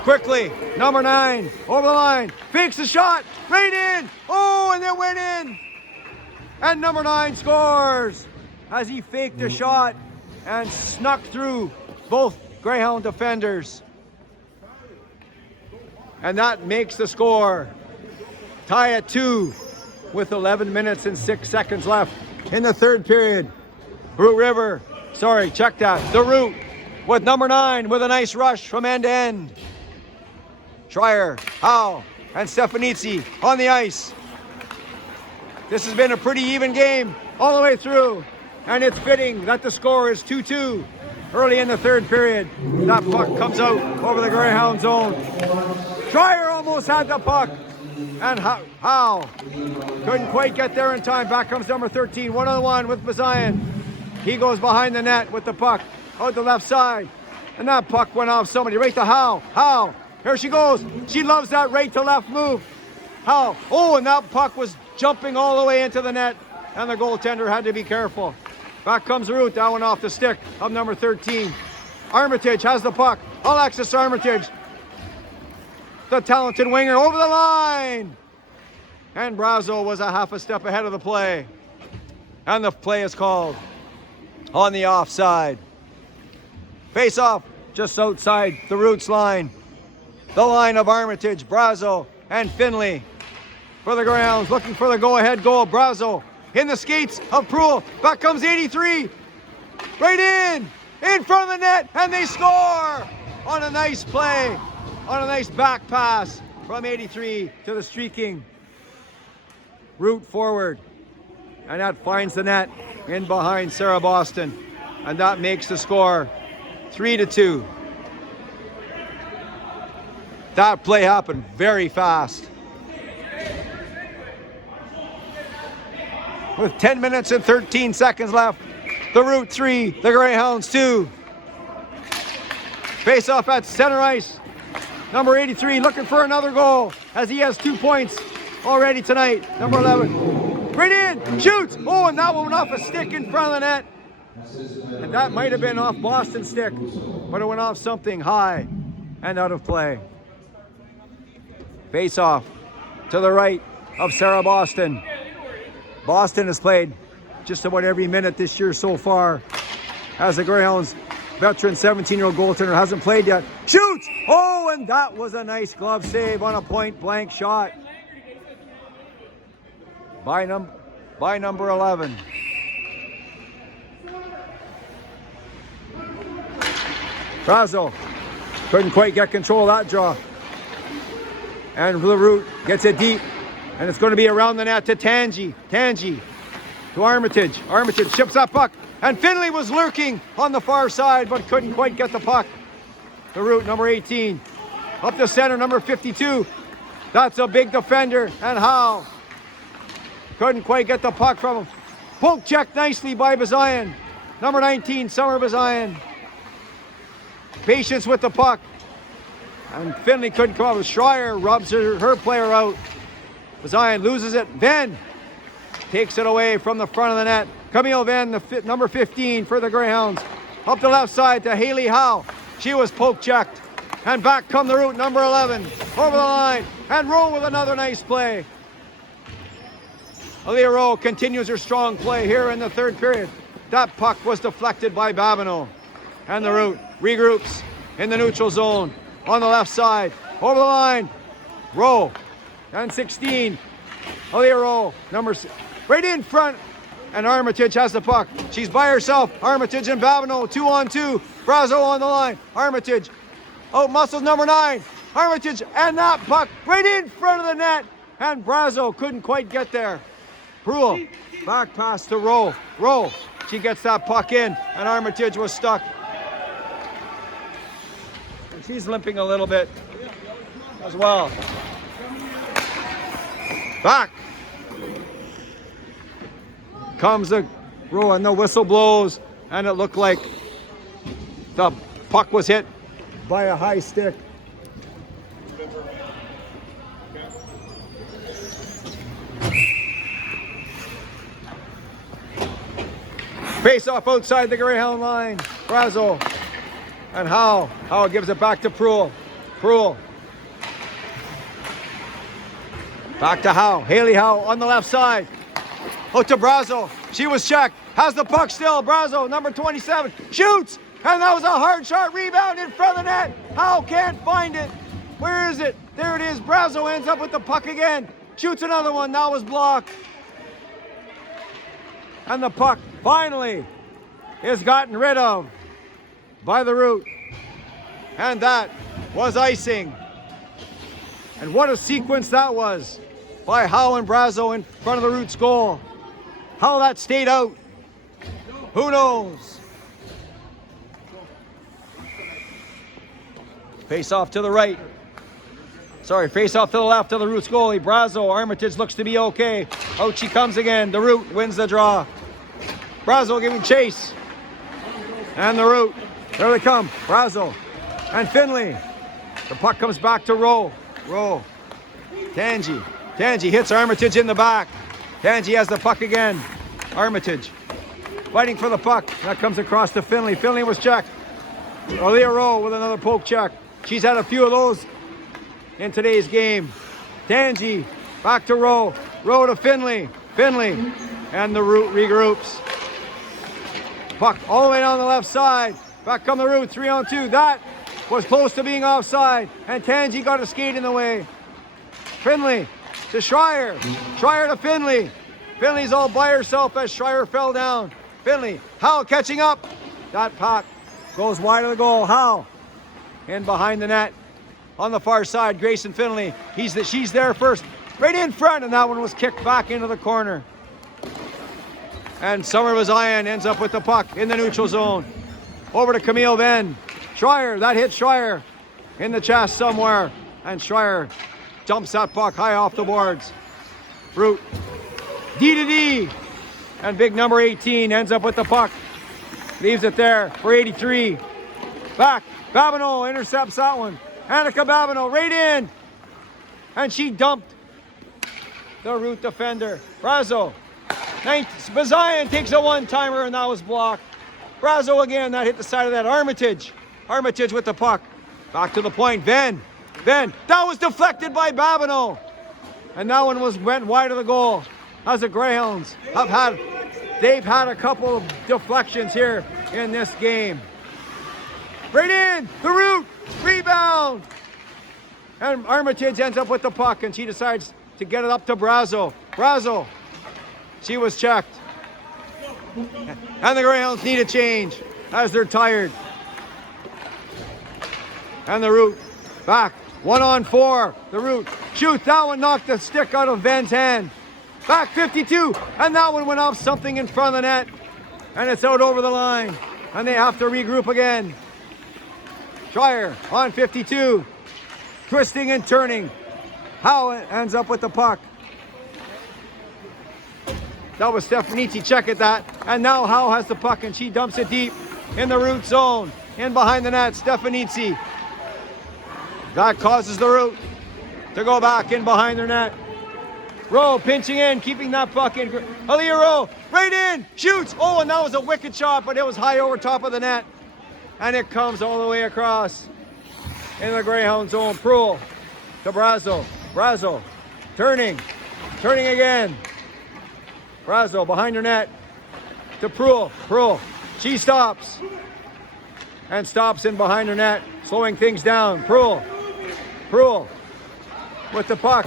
Quickly, number 9, over the line, fakes the shot, right in. Oh, and it went in. And number 9 scores as he faked the shot and snuck through both Greyhound defenders. And that makes the score tie at 2 with 11 minutes and 6 seconds left in the third period. Root River, check that. The Root with number 9 with a nice rush from end to end. Schreier, Howe, and Stefanitsi on the ice. This has been a pretty even game all the way through, and it's fitting that the score is 2-2 early in the third period. That puck comes out over the Greyhound zone. Schreier almost had the puck, and Howe couldn't quite get there in time. Back comes number 13, one-on-one with Bazayan. He goes behind the net with the puck. out the left side. And that puck went off somebody, right to Howe. Here she goes. She loves that right to left move. Howe. Oh, and that puck was jumping all the way into the net. And the goaltender had to be careful. Back comes Root. That one off the stick of number 13. Armitage has the puck. Alexis Armitage. The talented winger over the line. And Brazo was a half a step ahead of the play. And the play is called on the offside. Face off just outside the Roots line. The line of Armitage, Brazo, and Finley for the Greyhounds, looking for the go-ahead goal. Brazo in the skates of Proul. Back comes 83. Right in front of the net, and they score on a nice play, on a nice back pass from 83 to the streaking Root forward. And that finds the net in behind Sarah Boston. And that makes the score 3-2. That play happened very fast. With 10 minutes and 13 seconds left, the Root 3, the Greyhounds 2. Face off at center ice. Number 83 looking for another goal as he has 2 points already tonight. Number 11. Right in, shoots. Oh, and that one went off a stick in front of the net. And that might have been off Boston's stick, but it went off something high and out of play. Face off to the right of Sarah Boston. Boston has played just about every minute this year so far, as the Greyhounds veteran 17-year-old goaltender hasn't played yet. Shoots! Oh, and that was a nice glove save on a point-blank shot by number 11. Brazo couldn't quite get control of that draw. And the Root gets it deep. And it's going to be around the net to Tangi. Tangi to Armitage. Armitage ships that puck. And Finley was lurking on the far side, but couldn't quite get the puck. The Root, number 18. Up the center, number 52. That's a big defender. And Howe couldn't quite get the puck from him. Poke check nicely by Bazayan. Number 19, Summer Bazayan. Patience with the puck. And Finley couldn't come up with Schreier, rubs her player out. Bazayan loses it. Venn takes it away from the front of the net. Camille Venn, number 15 for the Greyhounds. Up the left side to Haley Howe. She was poke checked. And back come the Root, number 11. Over the line. And Rowe with another nice play. Aaliyah Rowe continues her strong play here in the third period. That puck was deflected by Babineau. And the Root regroups in the neutral zone on the left side. Over the line. Rowe. And 16. Aaliyah Rowe. Right in front. And Armitage has the puck. She's by herself. Armitage and Babineau 2-on-2. Brazo on the line. Armitage. Out muscles number 9. Armitage and that puck right in front of the net. And Brazo couldn't quite get there. Proul. Back pass to Rowe. Rowe. She gets that puck in. And Armitage was stuck. And she's limping a little bit as well. Back. Comes the Rowe and the whistle blows. And it looked like the puck was hit by a high stick. Face off outside the Greyhound line. Brazo. And Howe. Howe gives it back to Proul. Proul. Back to Howe. Haley Howe on the left side. Out to Brazo. She was checked. Has the puck still. Brazo, number 27. Shoots. And that was a hard shot rebound in front of the net. Howe can't find it. Where is it? There it is. Brazo ends up with the puck again. Shoots another one. That was blocked. And the puck finally is gotten rid of by the Root. And that was icing. And what a sequence that was by Howe and Brazo in front of the Root's goal. How that stayed out, who knows? Face off to the right. Sorry, face off to the left of the Root's goalie. Brazo. Armitage looks to be okay. Out she comes again. The Root wins the draw. Brazo giving chase. And the root. There they come. Brazo and Finley. The puck comes back to Rowe. Rowe. Tangi. Tangi hits Armitage in the back. Tangi has the puck again. Armitage fighting for the puck. That comes across to Finley. Finley was checked. Olivia Rowe with another poke check. She's had a few of those in today's game. Tangi back to Rowe. Rowe to Finley. Finley. And the root regroups. Puck all the way down the left side. Back come the root. 3-on-2. That was close to being offside. And Tangi got a skate in the way. Finley to Schreier. Schreier to Finley. Finley's all by herself as Schreier fell down. Finley. Howe catching up. That puck goes wide of the goal. Howe in behind the net. On the far side, Grayson Finley. She's there first. Right in front. And that one was kicked back into the corner. And Summer Bazayan ends up with the puck in the neutral zone. Over to Camille then. Schreier. That hit Schreier in the chest somewhere. And Schreier dumps that puck high off the boards. Root. D to D. And big number 18 ends up with the puck. Leaves it there for 83. Back. Babineau intercepts that one. Annika Babineau right in. And she dumped the Root defender. Brazo. Bazayan takes a one-timer and that was blocked. Brazo again. That hit the side of that. Armitage. Armitage with the puck. Back to the point. Venn. That was deflected by Babineau. And that one went wide of the goal. As the Greyhounds they've had a couple of deflections here in this game. Right in, the Root, rebound. And Armitage ends up with the puck and she decides to get it up to Brazo. Brazo, she was checked. And the Greyhounds need a change as they're tired. And the Root back, 1-on-4. The Root shoots, that one knocked the stick out of Ven's hand. Back 52, and that one went off something in front of the net. And it's out over the line. And they have to regroup again. Schreier on 52. Twisting and turning. Howe ends up with the puck. That was Stefanici check at that. And now Howe has the puck and she dumps it deep in the Root zone. In behind the net, Stefanici. That causes the Root to go back in behind their net. Rowe pinching in, keeping that puck in. Aaliyah Rowe, right in, shoots. Oh, and that was a wicked shot, but it was high over top of the net. And it comes all the way across in the Greyhound zone. Proul to Brazo. Brazo turning again. Brazo behind her net to Proul. Proul, she stops. And stops in behind her net, slowing things down. Proul with the puck.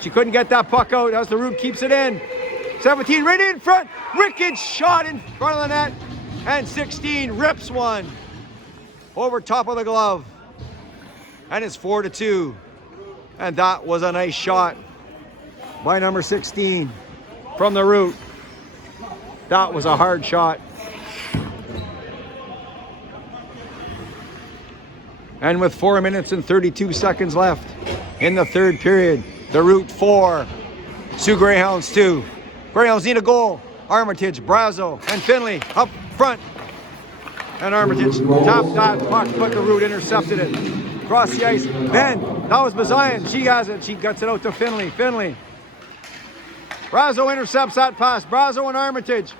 She couldn't get that puck out as the Root keeps it in. 17 right in front. Wicked shot in front of the net. And 16 rips one over top of the glove. And it's 4-2. And that was a nice shot by number 16 from the Root. That was a hard shot. And with 4 minutes and 32 seconds left in the third period, the Root 4, Sioux Greyhounds 2. Greyhounds need a goal. Armitage, Brazo, and Finley up front. And Armitage tapped that puck, but the Root intercepted it. Across the ice. Then, that was Bazayan. She has it. She gets it out to Finley. Finley. Brazo intercepts that pass. Brazo and Armitage.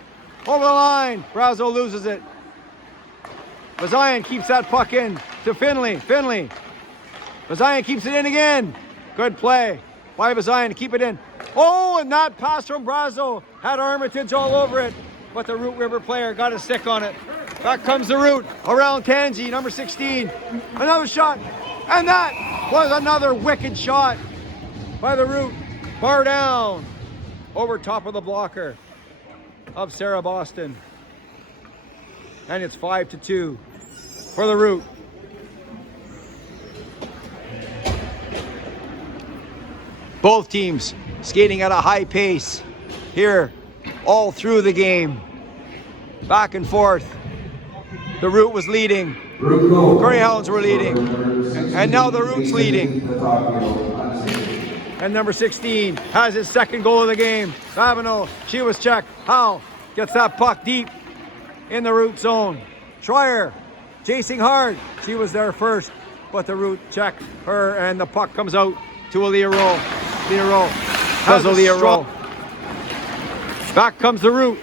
Over the line. Brazo loses it. Bazayan keeps that puck in to Finley. Finley. Bazayan keeps it in again. Good play by Bazayan to keep it in. Oh, and that pass from Brazo had Armitage all over it. But the Root River player got a stick on it. Back comes the Root around Tangi, number 16. Another shot. And that was another wicked shot by the Root. Bar down over top of the blocker of Sarah Boston. And it's 5-2 for the Root. Both teams skating at a high pace here all through the game. Back and forth. The Root was leading. Greyhounds were leading. And now the Root's leading. And number 16 has his second goal of the game. Babineau, she was checked. Howe gets that puck deep in the Root zone. Schreier chasing hard. She was there first, but the root checked her, and the puck comes out to Aaliyah Rowe. Aaliyah Rowe has Aaliyah Rowe. Back comes the root.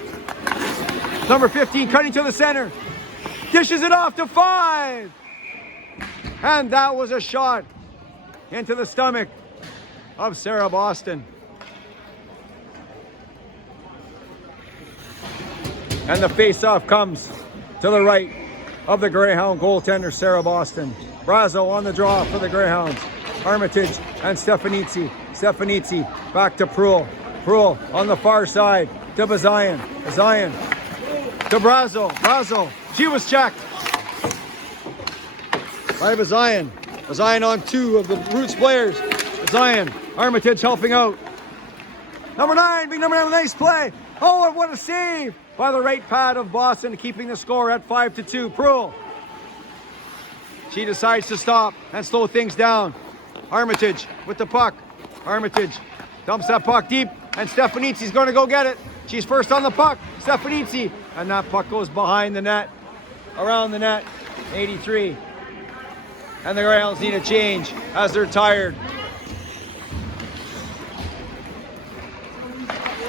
Number 15 cutting to the center. Dishes it off to 5. And that was a shot into the stomach of Sarah Boston. And the face-off comes to the right of the Greyhound goaltender, Sarah Boston. Brazo on the draw for the Greyhounds. Armitage and Stefanitsi. Stefanitsi back to Proulx. Proulx on the far side to Bazayan. Bazayan to Brazo. Brazo. She was checked by Bazayan. Bazayan on 2 of the Roots players. Bazayan. Armitage helping out. Number 9, big number 9, nice play. Oh, and what a save by the right pad of Boston, keeping the score at 5-2. Proulx. She decides to stop and slow things down. Armitage with the puck. Armitage dumps that puck deep, and Stefanitsi's going to go get it. She's first on the puck. Stefanitsi, and that puck goes behind the net, around the net. 83. And the Greyhounds need a change as they're tired.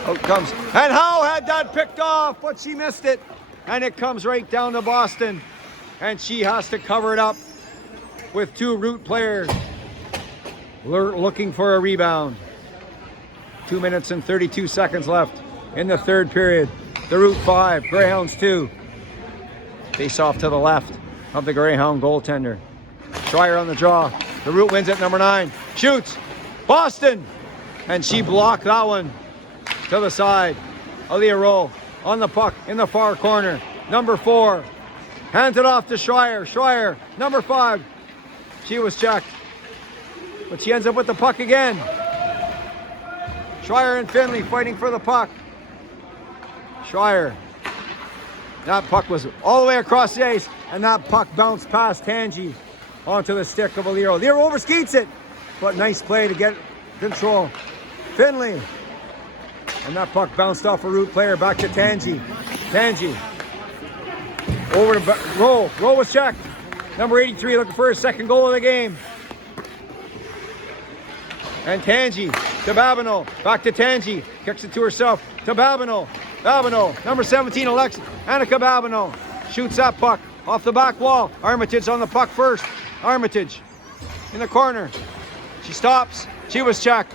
Out comes, and Howe had that picked off, but she missed it. And it comes right down to Boston. And she has to cover it up with 2 Root players looking for a rebound. 2 minutes and 32 seconds left in the third period. The Root 5, Greyhounds 2. Face off to the left of the Greyhound goaltender. Schreier on the draw. The Root wins at number 9. Shoots. Boston. And she blocked that one to the side. Aaliyah Rowe on the puck in the far corner. Number 4. Hands it off to Schreier. Schreier, number 5. She was checked, but she ends up with the puck again. Schreier and Finley fighting for the puck. Schreier. That puck was all the way across the ice, and that puck bounced past Tangi onto the stick of Aaliyah Rowe. Aaliyah Rowe overskates it, but nice play to get control. Finley. And that puck bounced off a Root player back to Tangi. Tangi. Over to Rowe. Rowe was checked. Number 83 looking for his second goal of the game. And Tangi to Babineau. Back to Tangi. Kicks it to herself. To Babineau. Babineau. Number 17, Annika Babineau. Shoots that puck off the back wall. Armitage on the puck first. Armitage in the corner. She stops. She was checked.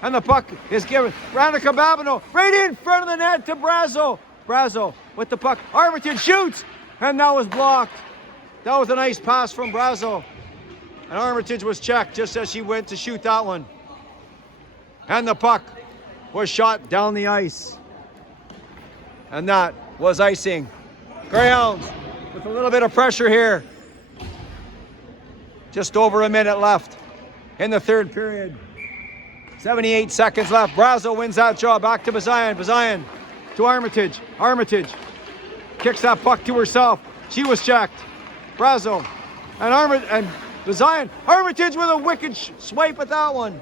And the puck is given. Annika Babineau right in front of the net to Brazo. Brazo with the puck. Armitage shoots. And that was blocked. That was a nice pass from Brazo. And Armitage was checked just as she went to shoot that one. And the puck was shot down the ice. And that was icing. Greyhounds with a little bit of pressure here. Just over a minute left in the third period. 78 seconds left. Brazo wins that draw. Back to Bazayan. Bazayan to Armitage. Armitage kicks that puck to herself. She was checked. Brazo and Bazayan. Armitage with a wicked swipe at that one.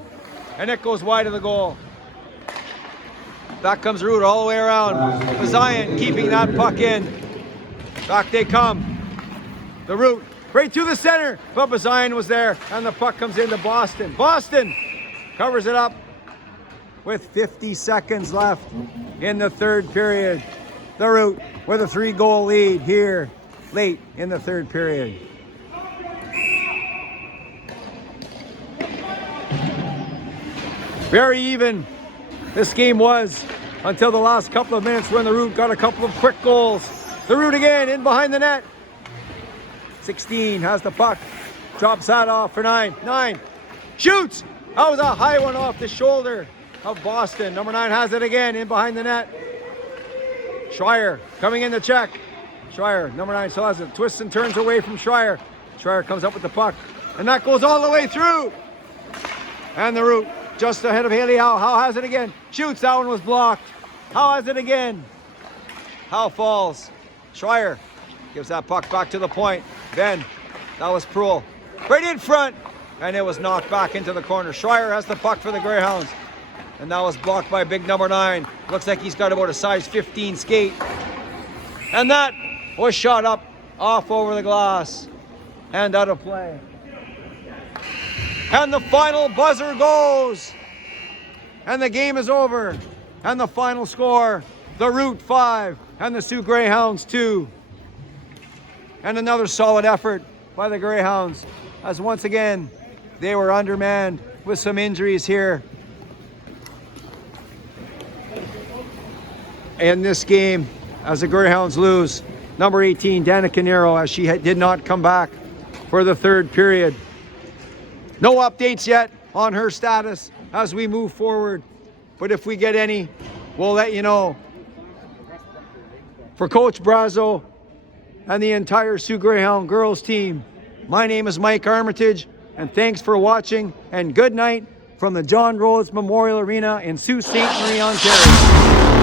And it goes wide of the goal. Back comes Root all the way around. Bazayan keeping that puck in. Back they come. The Root right through the center. But Bazayan was there. And the puck comes into Boston. Boston covers it up with 50 seconds left in the third period. The Root with a 3-goal lead here late in the third period. Very even this game was until the last couple of minutes when the Root got a couple of quick goals. The Root again in behind the net. 16 has the puck. Drops that off for 9. 9 shoots. That was a high one off the shoulder of Boston. Number 9 has it again in behind the net. Schreier coming in to check. Schreier, number 9 still has it. Twists and turns away from Schreier. Schreier comes up with the puck. And that goes all the way through. And the Root just ahead of Haley Howe. Howe has it again. Shoots. That one was blocked. Howe has it again. Howe falls. Schreier gives that puck back to the point. Then that was Proulx. Right in front. And it was knocked back into the corner. Schreier has the puck for the Greyhounds. And that was blocked by big number 9. Looks like he's got about a size 15 skate. And that was shot up off over the glass and out of play. And the final buzzer goes. And the game is over. And the final score, the Root 5 and the Sioux Greyhounds 2. And another solid effort by the Greyhounds, as once again, they were undermanned with some injuries here in this game as the Greyhounds lose. Number 18, Dana Canero, as she did not come back for the third period. No updates yet on her status as we move forward, but if we get any, we'll let you know. For Coach Brazo and the entire Sioux Greyhound girls team, my name is Mike Armitage, and thanks for watching, and good night from the John Rhodes Memorial Arena in Sault Ste. Marie, Ontario.